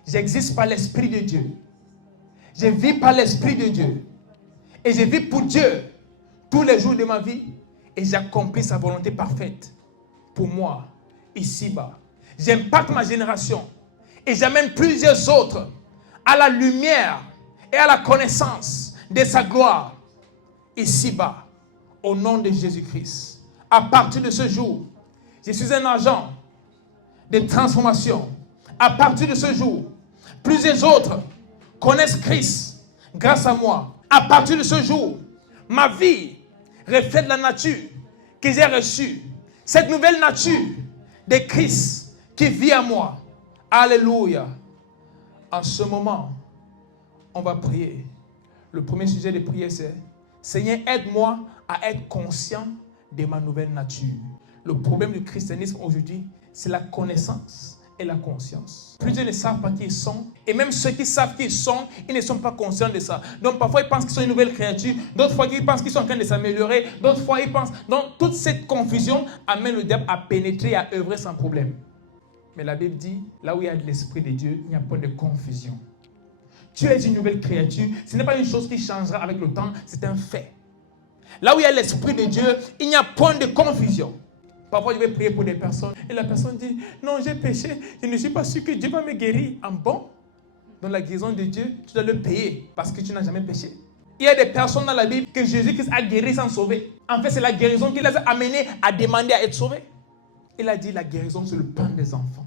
J'existe par l'Esprit de Dieu. Je vis par l'Esprit de Dieu. Et je vis pour Dieu tous les jours de ma vie. Et j'accomplis sa volonté parfaite pour moi, ici-bas. J'impacte ma génération. Et j'amène plusieurs autres à la lumière et à la connaissance de sa gloire, ici-bas, au nom de Jésus-Christ. À partir de ce jour, je suis un agent de transformation. À partir de ce jour, plusieurs autres connaissent Christ grâce à moi. À partir de ce jour, ma vie reflète la nature que j'ai reçue. Cette nouvelle nature de Christ qui vit en moi. Alléluia. En ce moment, on va prier. Le premier sujet de prière, c'est Seigneur, aide-moi à être conscient de ma nouvelle nature. Le problème du christianisme aujourd'hui, c'est la connaissance et la conscience. Plusieurs ne savent pas qui ils sont. Et même ceux qui savent qui ils sont, ils ne sont pas conscients de ça. Donc parfois ils pensent qu'ils sont une nouvelle créature. D'autres fois ils pensent qu'ils sont en train de s'améliorer. D'autres fois ils pensent... Donc toute cette confusion amène le diable à pénétrer et à œuvrer sans problème. Mais la Bible dit, là où il y a de l'Esprit de Dieu, il n'y a pas de confusion. Tu es une nouvelle créature. Ce n'est pas une chose qui changera avec le temps, c'est un fait. Là où il y a l'Esprit de Dieu, il n'y a point de confusion. Parfois, je vais prier pour des personnes et la personne dit, non, j'ai péché, je ne suis pas sûr que Dieu va me guérir. En bon, dans la guérison de Dieu, tu dois le payer parce que tu n'as jamais péché. Il y a des personnes dans la Bible que Jésus-Christ a guéri sans sauver. En fait, c'est la guérison qui les a amenés à demander à être sauvés. Il a dit, la guérison, c'est le pain des enfants.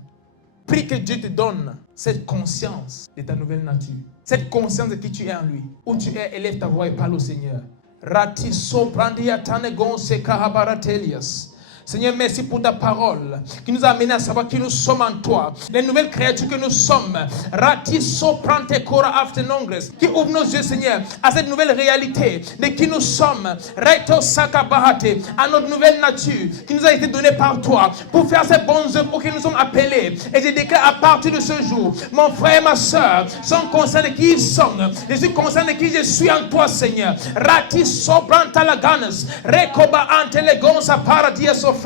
Prie que Dieu te donne cette conscience de ta nouvelle nature. Cette conscience de qui tu es en lui. Où tu es, élève ta voix et parle au Seigneur. Rati soprandia tane gonse kahabaratelias. Seigneur, merci pour ta parole qui nous a amené à savoir qui nous sommes en toi. Les nouvelles créatures que nous sommes. Rati soprante kora aftenongres. Qui ouvre nos yeux, Seigneur, à cette nouvelle réalité de qui nous sommes. Reto sakabahate. À notre nouvelle nature qui nous a été donnée par toi pour faire ces bonnes œuvres auxquelles nous sommes appelés. Et je déclare à partir de ce jour, mon frère et ma soeur sont conscients de qui ils sont. Je suis conscient de qui je suis en toi, Seigneur. Rati sopranta laganas. Rekoba antelegonsa paradia sofrate.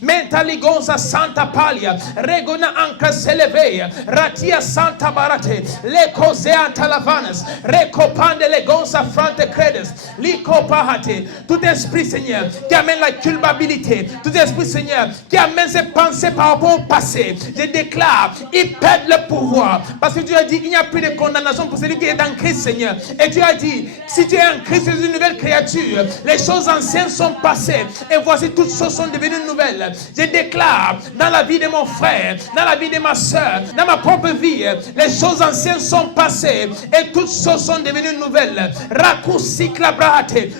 Mentaligonza Santa Palia, Regona Anca Seleve, Ratia Santa Barate, Leco Zeanta Lavanas, Recopande Legonza Frante Credes, Lico Pahate, tout esprit, Seigneur, qui amène la culpabilité, tout esprit, Seigneur, qui amène ses pensées par rapport au passé, je déclare, il perd le pouvoir, parce que Dieu a dit, il n'y a plus de condamnation pour celui qui est en Christ, Seigneur, et Dieu a dit, si tu es en Christ, tu es une nouvelle créature, les choses anciennes sont passées, et voici toutes choses sont devenues nouvelles. Je déclare dans la vie de mon frère, dans la vie de ma soeur, dans ma propre vie, les choses anciennes sont passées et toutes choses sont devenues nouvelles.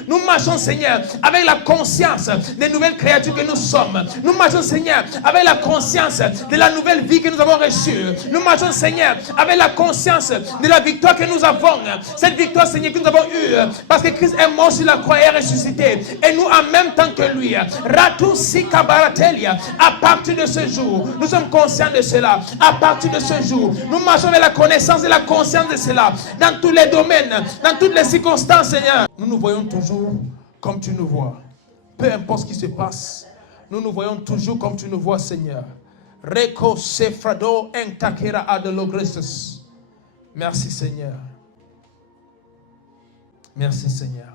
Nous marchons, Seigneur, avec la conscience des nouvelles créatures que nous sommes. Nous marchons, Seigneur, avec la conscience de la nouvelle vie que nous avons reçue. Nous marchons, Seigneur, avec la conscience de la victoire que nous avons. Cette victoire, Seigneur, que nous avons eue parce que Christ est mort sur la croix et est ressuscité. Et nous, en même temps que lui, à partir de ce jour, nous sommes conscients de cela. À partir de ce jour, nous marchons avec la connaissance et la conscience de cela. Dans tous les domaines, dans toutes les circonstances, Seigneur. Nous nous voyons toujours comme tu nous vois. Peu importe ce qui se passe, nous nous voyons toujours comme tu nous vois, Seigneur. Reko sefrado entakera adelogrestus. Merci, Seigneur. Merci, Seigneur.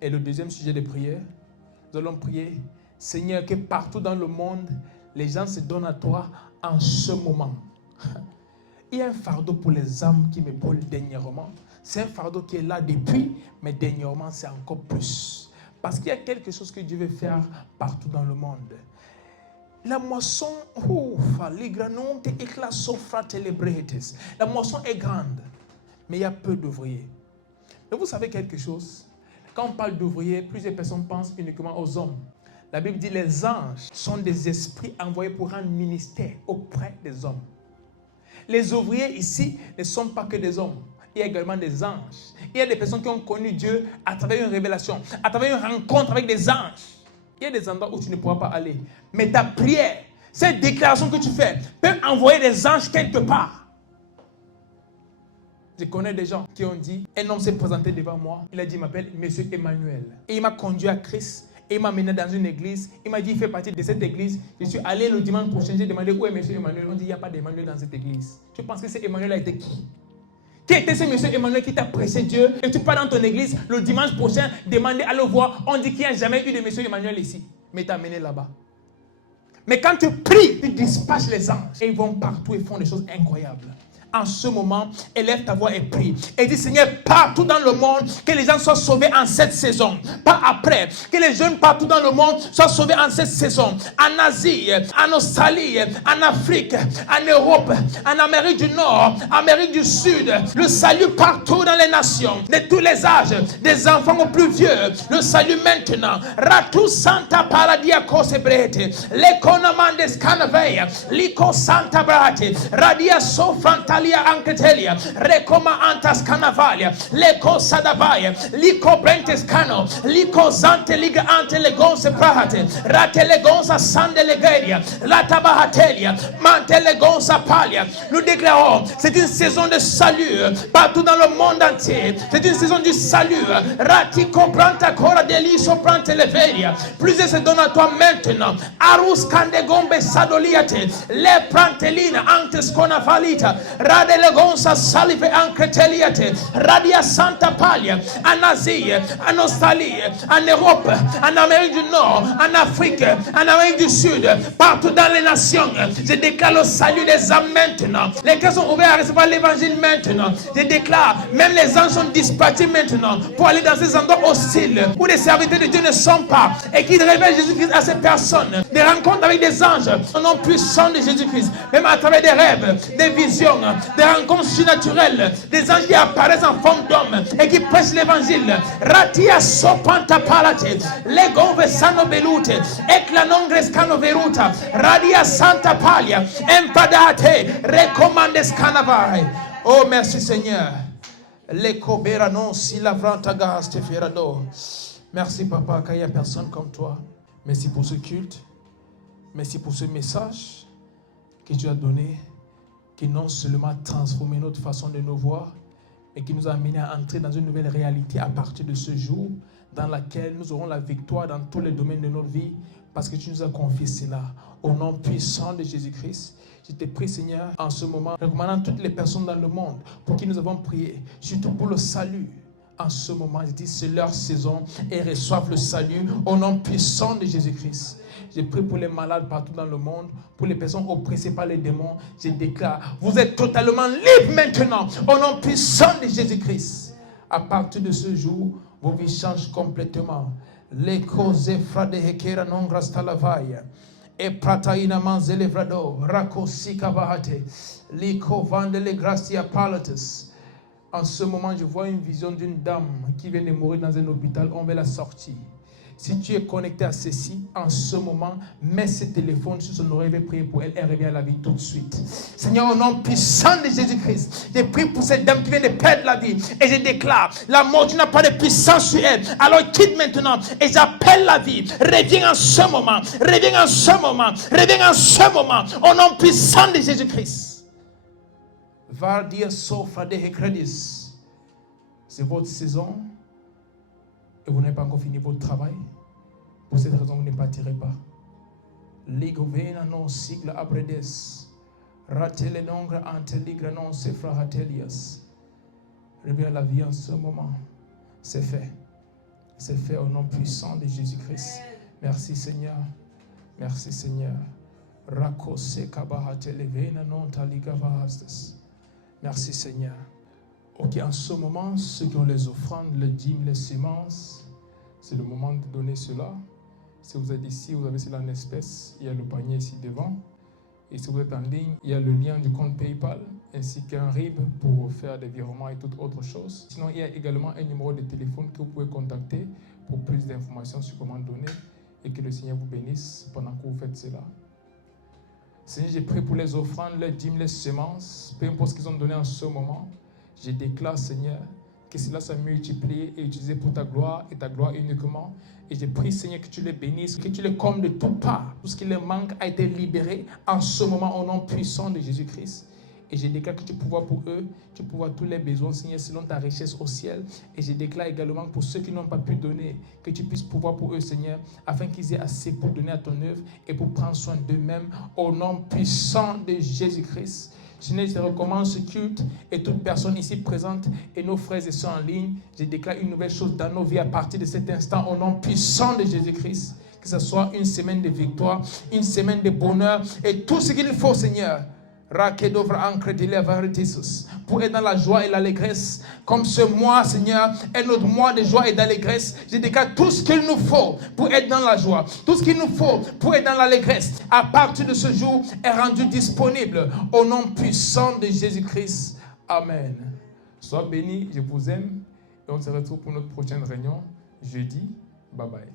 Et le deuxième sujet de prière, nous allons prier, Seigneur, que partout dans le monde, les gens se donnent à toi en ce moment. Il y a un fardeau pour les âmes qui m'épaulent dernièrement. C'est un fardeau qui est là depuis, mais dernièrement, c'est encore plus. Parce qu'il y a quelque chose que Dieu veut faire partout dans le monde. La moisson, la moisson est grande, mais il y a peu d'ouvriers. Mais vous savez quelque chose? Quand on parle d'ouvriers, plusieurs personnes pensent uniquement aux hommes. La Bible dit que les anges sont des esprits envoyés pour rendre ministère auprès des hommes. Les ouvriers ici ne sont pas que des hommes. Il y a également des anges. Il y a des personnes qui ont connu Dieu à travers une révélation, à travers une rencontre avec des anges. Il y a des endroits où tu ne pourras pas aller. Mais ta prière, cette déclaration que tu fais, peut envoyer des anges quelque part. Je connais des gens qui ont dit, un homme s'est présenté devant moi. Il a dit, il m'appelle Monsieur Emmanuel. Et il m'a conduit à Christ. Et il m'a mené dans une église. Il m'a dit, il fait partie de cette église. Je suis allé le dimanche prochain. J'ai demandé, où est Monsieur Emmanuel? On dit, il n'y a pas d'Emmanuel dans cette église. Tu penses que ce Emmanuel a été qui? Qui était ce Monsieur Emmanuel qui t'a pressé Dieu? Et tu pars dans ton église le dimanche prochain, demander à le voir. On dit qu'il n'y a jamais eu de Monsieur Emmanuel ici. Mais il t'a amené là-bas. Mais quand tu pries, tu dispatches les anges. Et ils vont partout et font des choses incroyables. En ce moment, élève ta voix et prie. Et dis, Seigneur, partout dans le monde, que les gens soient sauvés en cette saison. Pas après. Que les jeunes partout dans le monde soient sauvés en cette saison. En Asie, en Australie, en Afrique, en Europe, en Amérique du Nord, Amérique du Sud. Le salut partout dans les nations. De tous les âges, des enfants aux plus vieux. Le salut maintenant. Ratu Santa Paradia Cosebrete. L'Economandes Canaveia. Lico Santa Brate. Radia Sofranta. Anketelia, Recoma Antas Canavalia, Leco Sadavaya, Lico Brentes Cano, Lico Zante Liga Ante Legonse Prahate, Rate Legonsa Sande Legeria, Latabahatelia, Mante Legonsa Palia. Nous déclarons, c'est une saison de salut partout dans le monde entier. C'est une saison du salut. Ratico Branta Cora Deliso Prante Leveria. Plusieurs se donnent à toi maintenant. Arus Candegombe Sadoliate, Le Prantelina Antes Conavalita. Rade Legonsa Salive Ancreteliate, Radia Santa Palia, en Asie, en Australie, en Europe, en Amérique du Nord, en Afrique, en Amérique du Sud, partout dans les nations. Je déclare le salut des âmes maintenant. Les cœurs sont ouverts à recevoir l'évangile maintenant. Je déclare, même les anges sont dispatchés maintenant pour aller dans ces endroits hostiles où les serviteurs de Dieu ne sont pas et qui révèlent Jésus-Christ à ces personnes. Des rencontres avec des anges au nom puissant de Jésus-Christ, même à travers des rêves, des visions, des rencontres surnaturelles, des anges qui apparaissent en forme d'homme et qui prêchent l'évangile. Ratia sopanta palate, legove sano belute, eclanongres cano veruta, radia santa palia, empadate, recommandes canavai. Oh, merci Seigneur. Lekobera non si la vranta gaste ferado. Merci Papa, car il n'y a personne comme toi. Merci pour ce culte. Merci pour ce message que tu as donné, qui non seulement a transformé notre façon de nous voir, mais qui nous a amené à entrer dans une nouvelle réalité à partir de ce jour, dans laquelle nous aurons la victoire dans tous les domaines de notre vie, parce que tu nous as confié cela. Au nom puissant de Jésus-Christ, je te prie, Seigneur, en ce moment, recommandant toutes les personnes dans le monde pour qui nous avons prié, surtout pour le salut. En ce moment, je dis, c'est leur saison et reçoivent le salut au nom puissant de Jésus-Christ. Je prie pour les malades partout dans le monde, pour les personnes oppressées par les démons. Je déclare, vous êtes totalement libres maintenant, au nom puissant de Jésus-Christ. À partir de ce jour, vos vies changent complètement. Le cose frade hekera non grastalavaya. E prataina manzelevrado. Rakosika bahate. Liko vandele gracia palatus. En ce moment, je vois une vision d'une dame qui vient de mourir dans un hôpital. On va la sortir. Si tu es connecté à ceci, en ce moment, mets ce téléphone sur son oreille et prie pour elle. Elle revient à la vie tout de suite. Seigneur, au nom puissant de Jésus-Christ, je prie pour cette dame qui vient de perdre la vie. Et je déclare, la mort, tu n'as pas de puissance sur elle. Alors quitte maintenant. Et j'appelle la vie. Reviens en ce moment. Reviens en ce moment. Reviens en ce moment. Au nom puissant de Jésus-Christ. Vardia Sofra de Hecredis. C'est votre saison. Et vous n'avez pas encore fini votre travail. Pour cette raison, vous ne partirez pas. Ligovena non sigla abredes. Ratele nongra anteligra non sefra hatelias. Reviens à la vie en ce moment. C'est fait. C'est fait au nom puissant de Jésus-Christ. Merci Seigneur. Merci Seigneur. Rakose kabahatele vena non taliga vahastes. Merci Seigneur. Ok, en ce moment, ceux qui ont les offrandes, les dîmes, les semences, c'est le moment de donner cela. Si vous êtes ici, vous avez cela en espèces, il y a le panier ici devant. Et si vous êtes en ligne, il y a le lien du compte PayPal, ainsi qu'un RIB pour faire des virements et toute autre chose. Sinon, il y a également un numéro de téléphone que vous pouvez contacter pour plus d'informations sur comment donner et que le Seigneur vous bénisse pendant que vous faites cela. Seigneur, j'ai prié pour les offrandes, les dîmes, les semences, peu importe ce qu'ils ont donné en ce moment. Je déclare, Seigneur, que cela soit multiplié et utilisé pour ta gloire et ta gloire uniquement. Et je prie, Seigneur, que tu les bénisses, que tu les combles de toutes parts. Tout ce qui leur manque a été libéré en ce moment au nom puissant de Jésus-Christ. Et je déclare que tu pourvois pour eux, tu pourvois tous les besoins, Seigneur, selon ta richesse au ciel. Et je déclare également pour ceux qui n'ont pas pu donner, que tu puisses pourvoir pour eux, Seigneur, afin qu'ils aient assez pour donner à ton œuvre et pour prendre soin d'eux-mêmes au nom puissant de Jésus-Christ. Seigneur, je recommande ce culte et toute personne ici présente et nos frères et sœurs en ligne. Je déclare une nouvelle chose dans nos vies à partir de cet instant au nom puissant de Jésus-Christ. Que ce soit une semaine de victoire, une semaine de bonheur et tout ce qu'il faut, Seigneur. Pour être dans la joie et l'allégresse, comme ce mois, Seigneur, est notre mois de joie et d'allégresse. Je déclare tout ce qu'il nous faut pour être dans la joie, tout ce qu'il nous faut pour être dans l'allégresse, à partir de ce jour, est rendu disponible au nom puissant de Jésus-Christ. Amen. Sois béni, je vous aime, et on se retrouve pour notre prochaine réunion jeudi. Bye bye.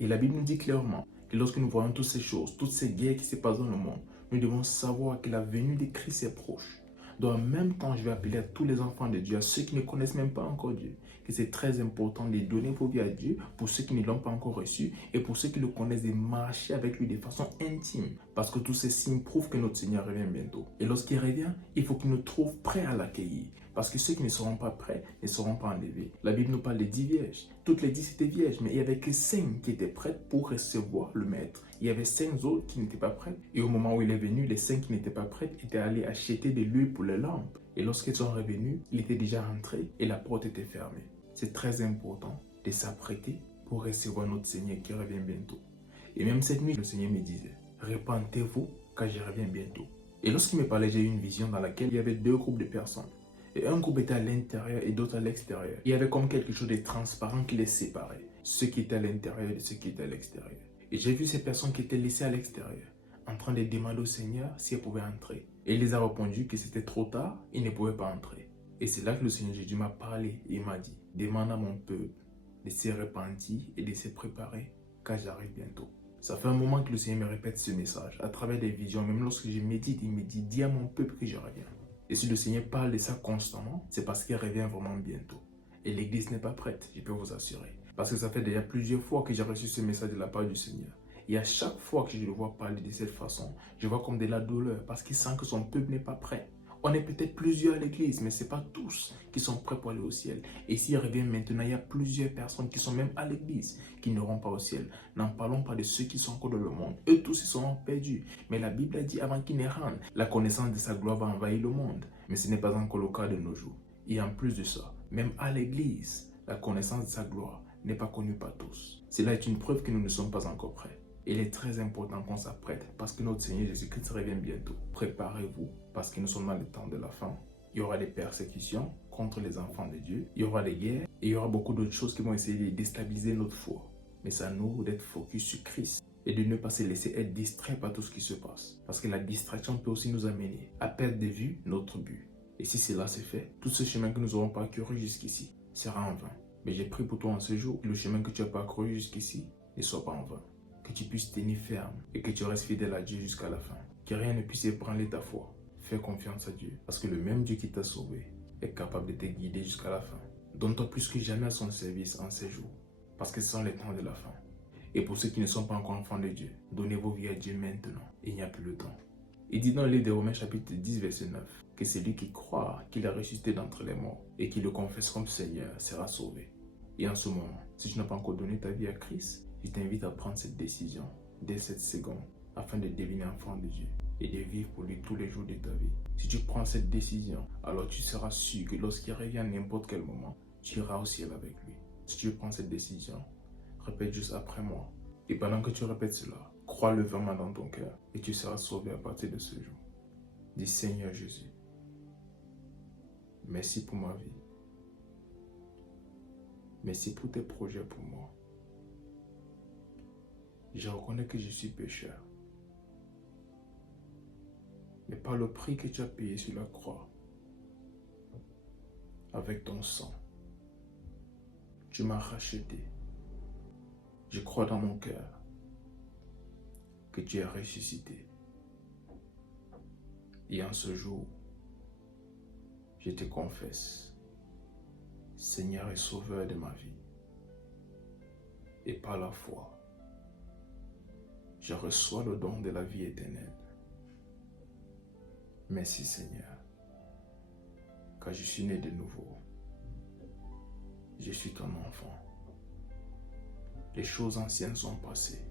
Et la Bible nous dit clairement que lorsque nous voyons toutes ces choses, toutes ces guerres qui se passent dans le monde, nous devons savoir que la venue de Christ est proche. Donc en même temps, je vais appeler à tous les enfants de Dieu, à ceux qui ne connaissent même pas encore Dieu, que c'est très important de donner vos vies à Dieu pour ceux qui ne l'ont pas encore reçu et pour ceux qui le connaissent, de marcher avec lui de façon intime. Parce que tous ces signes prouvent que notre Seigneur revient bientôt. Et lorsqu'il revient, il faut qu'il nous trouve prêts à l'accueillir. Parce que ceux qui ne seront pas prêts ne seront pas enlevés. La Bible nous parle de 10 vierges. Toutes les 10 étaient vierges, mais il n'y avait que 5 qui étaient prêtes pour recevoir le maître. Il y avait 5 autres qui n'étaient pas prêtes. Et au moment où il est venu, les 5 qui n'étaient pas prêtes étaient allés acheter de l'huile pour les lampes. Et lorsqu'ils sont revenus, il était déjà rentré et la porte était fermée. C'est très important de s'apprêter pour recevoir notre Seigneur qui revient bientôt. Et même cette nuit, le Seigneur me disait, repentez-vous car je reviens bientôt. Et lorsqu'il me parlait, j'ai eu une vision dans laquelle il y avait 2 groupes de personnes. Et un groupe était à l'intérieur et d'autres à l'extérieur. Il y avait comme quelque chose de transparent qui les séparait. Ceux qui étaient à l'intérieur et ceux qui étaient à l'extérieur. Et j'ai vu ces personnes qui étaient laissées à l'extérieur, en train de demander au Seigneur si elles pouvaient entrer. Et il les a répondu que c'était trop tard, ils ne pouvaient pas entrer. Et c'est là que le Seigneur Jésus m'a parlé et m'a dit, demande à mon peuple de se repentir et de se préparer, car j'arrive bientôt. Ça fait un moment que le Seigneur me répète ce message, à travers des visions, même lorsque je médite, il me dit, dis à mon peuple que je reviens. Et si le Seigneur parle de ça constamment, c'est parce qu'il revient vraiment bientôt. Et l'église n'est pas prête, je peux vous assurer. Parce que ça fait déjà plusieurs fois que j'ai reçu ce message de la part du Seigneur. Et à chaque fois que je le vois parler de cette façon, je vois comme de la douleur parce qu'il sent que son peuple n'est pas prêt. On est peut-être plusieurs à l'église, mais ce n'est pas tous qui sont prêts pour aller au ciel. Et s'il revient maintenant, il y a plusieurs personnes qui sont même à l'église qui n'iront pas au ciel. N'en parlons pas de ceux qui sont encore dans le monde. Eux tous, ils seront perdus. Mais la Bible a dit avant qu'ils ne rentrent, la connaissance de sa gloire va envahir le monde. Mais ce n'est pas encore le cas de nos jours. Et en plus de ça, même à l'église, la connaissance de sa gloire n'est pas connue par tous. Cela est une preuve que nous ne sommes pas encore prêts. Il est très important qu'on s'apprête parce que notre Seigneur Jésus-Christ revient bientôt. Préparez-vous parce que nous sommes dans le temps de la fin. Il y aura des persécutions contre les enfants de Dieu. Il y aura des guerres et il y aura beaucoup d'autres choses qui vont essayer de déstabiliser notre foi. Mais c'est à nous d'être focus sur Christ et de ne pas se laisser être distrait par tout ce qui se passe. Parce que la distraction peut aussi nous amener à perdre de vue notre but. Et si cela se fait, tout ce chemin que nous aurons parcouru jusqu'ici sera en vain. Mais j'ai prié pour toi en ce jour que le chemin que tu as parcouru jusqu'ici ne soit pas en vain. Que tu puisses tenir ferme et que tu restes fidèle à Dieu jusqu'à la fin. Que rien ne puisse ébranler ta foi. Fais confiance à Dieu. Parce que le même Dieu qui t'a sauvé est capable de te guider jusqu'à la fin. Donne-toi plus que jamais à son service en ces jours. Parce que ce sont les temps de la fin. Et pour ceux qui ne sont pas encore enfants de Dieu, donnez vos vies à Dieu maintenant. Il n'y a plus le temps. Il dit dans le livre de Romains chapitre 10 verset 9 que celui qui croit qu'il a ressuscité d'entre les morts et qui le confesse comme Seigneur sera sauvé. Et en ce moment, si tu n'as pas encore donné ta vie à Christ, je t'invite à prendre cette décision dès cette seconde afin de devenir enfant de Dieu et de vivre pour lui tous les jours de ta vie. Si tu prends cette décision, alors tu seras sûr que lorsqu'il revient à n'importe quel moment, tu iras au ciel avec lui. Si tu prends cette décision, répète juste après moi. Et pendant que tu répètes cela, crois-le vraiment dans ton cœur et tu seras sauvé à partir de ce jour. Dis Seigneur Jésus, merci pour ma vie. Merci pour tes projets pour moi. Je reconnais que je suis pécheur. Mais par le prix que tu as payé sur la croix, avec ton sang, tu m'as racheté. Je crois dans mon cœur que tu es ressuscité. Et en ce jour, je te confesse, Seigneur et Sauveur de ma vie. Et par la foi, je reçois le don de la vie éternelle. Merci Seigneur, car je suis né de nouveau. Je suis ton enfant. Les choses anciennes sont passées.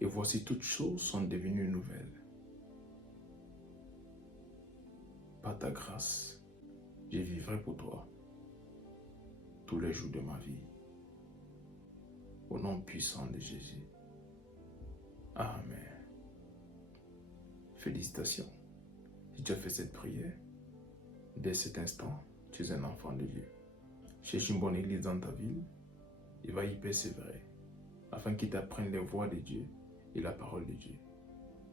Et voici toutes choses sont devenues nouvelles. Par ta grâce, je vivrai pour toi tous les jours de ma vie. Au nom puissant de Jésus. Amen. Félicitations. Si tu as fait cette prière, dès cet instant, tu es un enfant de Dieu. Cherche une bonne église dans ta ville et va y persévérer afin qu'il t'apprenne les voies de Dieu et la parole de Dieu.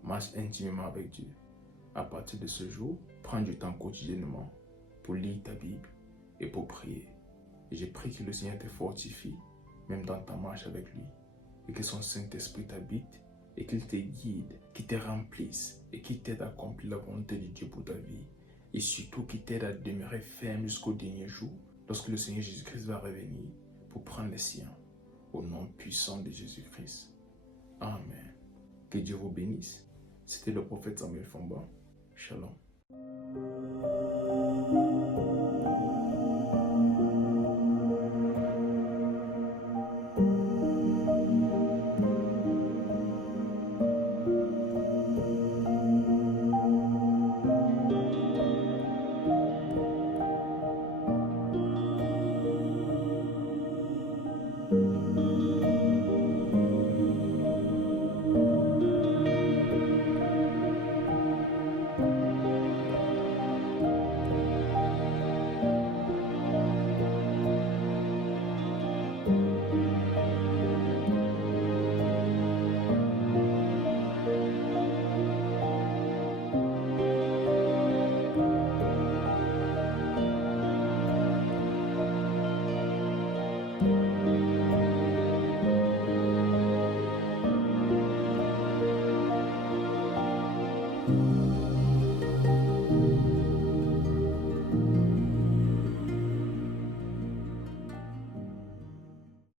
Marche intimement avec Dieu. À partir de ce jour, prends du temps quotidiennement pour lire ta Bible et pour prier. Et je prie que le Seigneur te fortifie, même dans ta marche avec lui, et que son Saint-Esprit t'habite et qu'il te guide, qu'il te remplisse et qu'il t'aide à accomplir la volonté de Dieu pour ta vie. Et surtout qu'il t'aide à demeurer ferme jusqu'au dernier jour, lorsque le Seigneur Jésus-Christ va revenir pour prendre les siens. Au nom puissant de Jésus-Christ. Amen. Que Dieu vous bénisse. C'était le prophète Samuel Fomba. Shalom.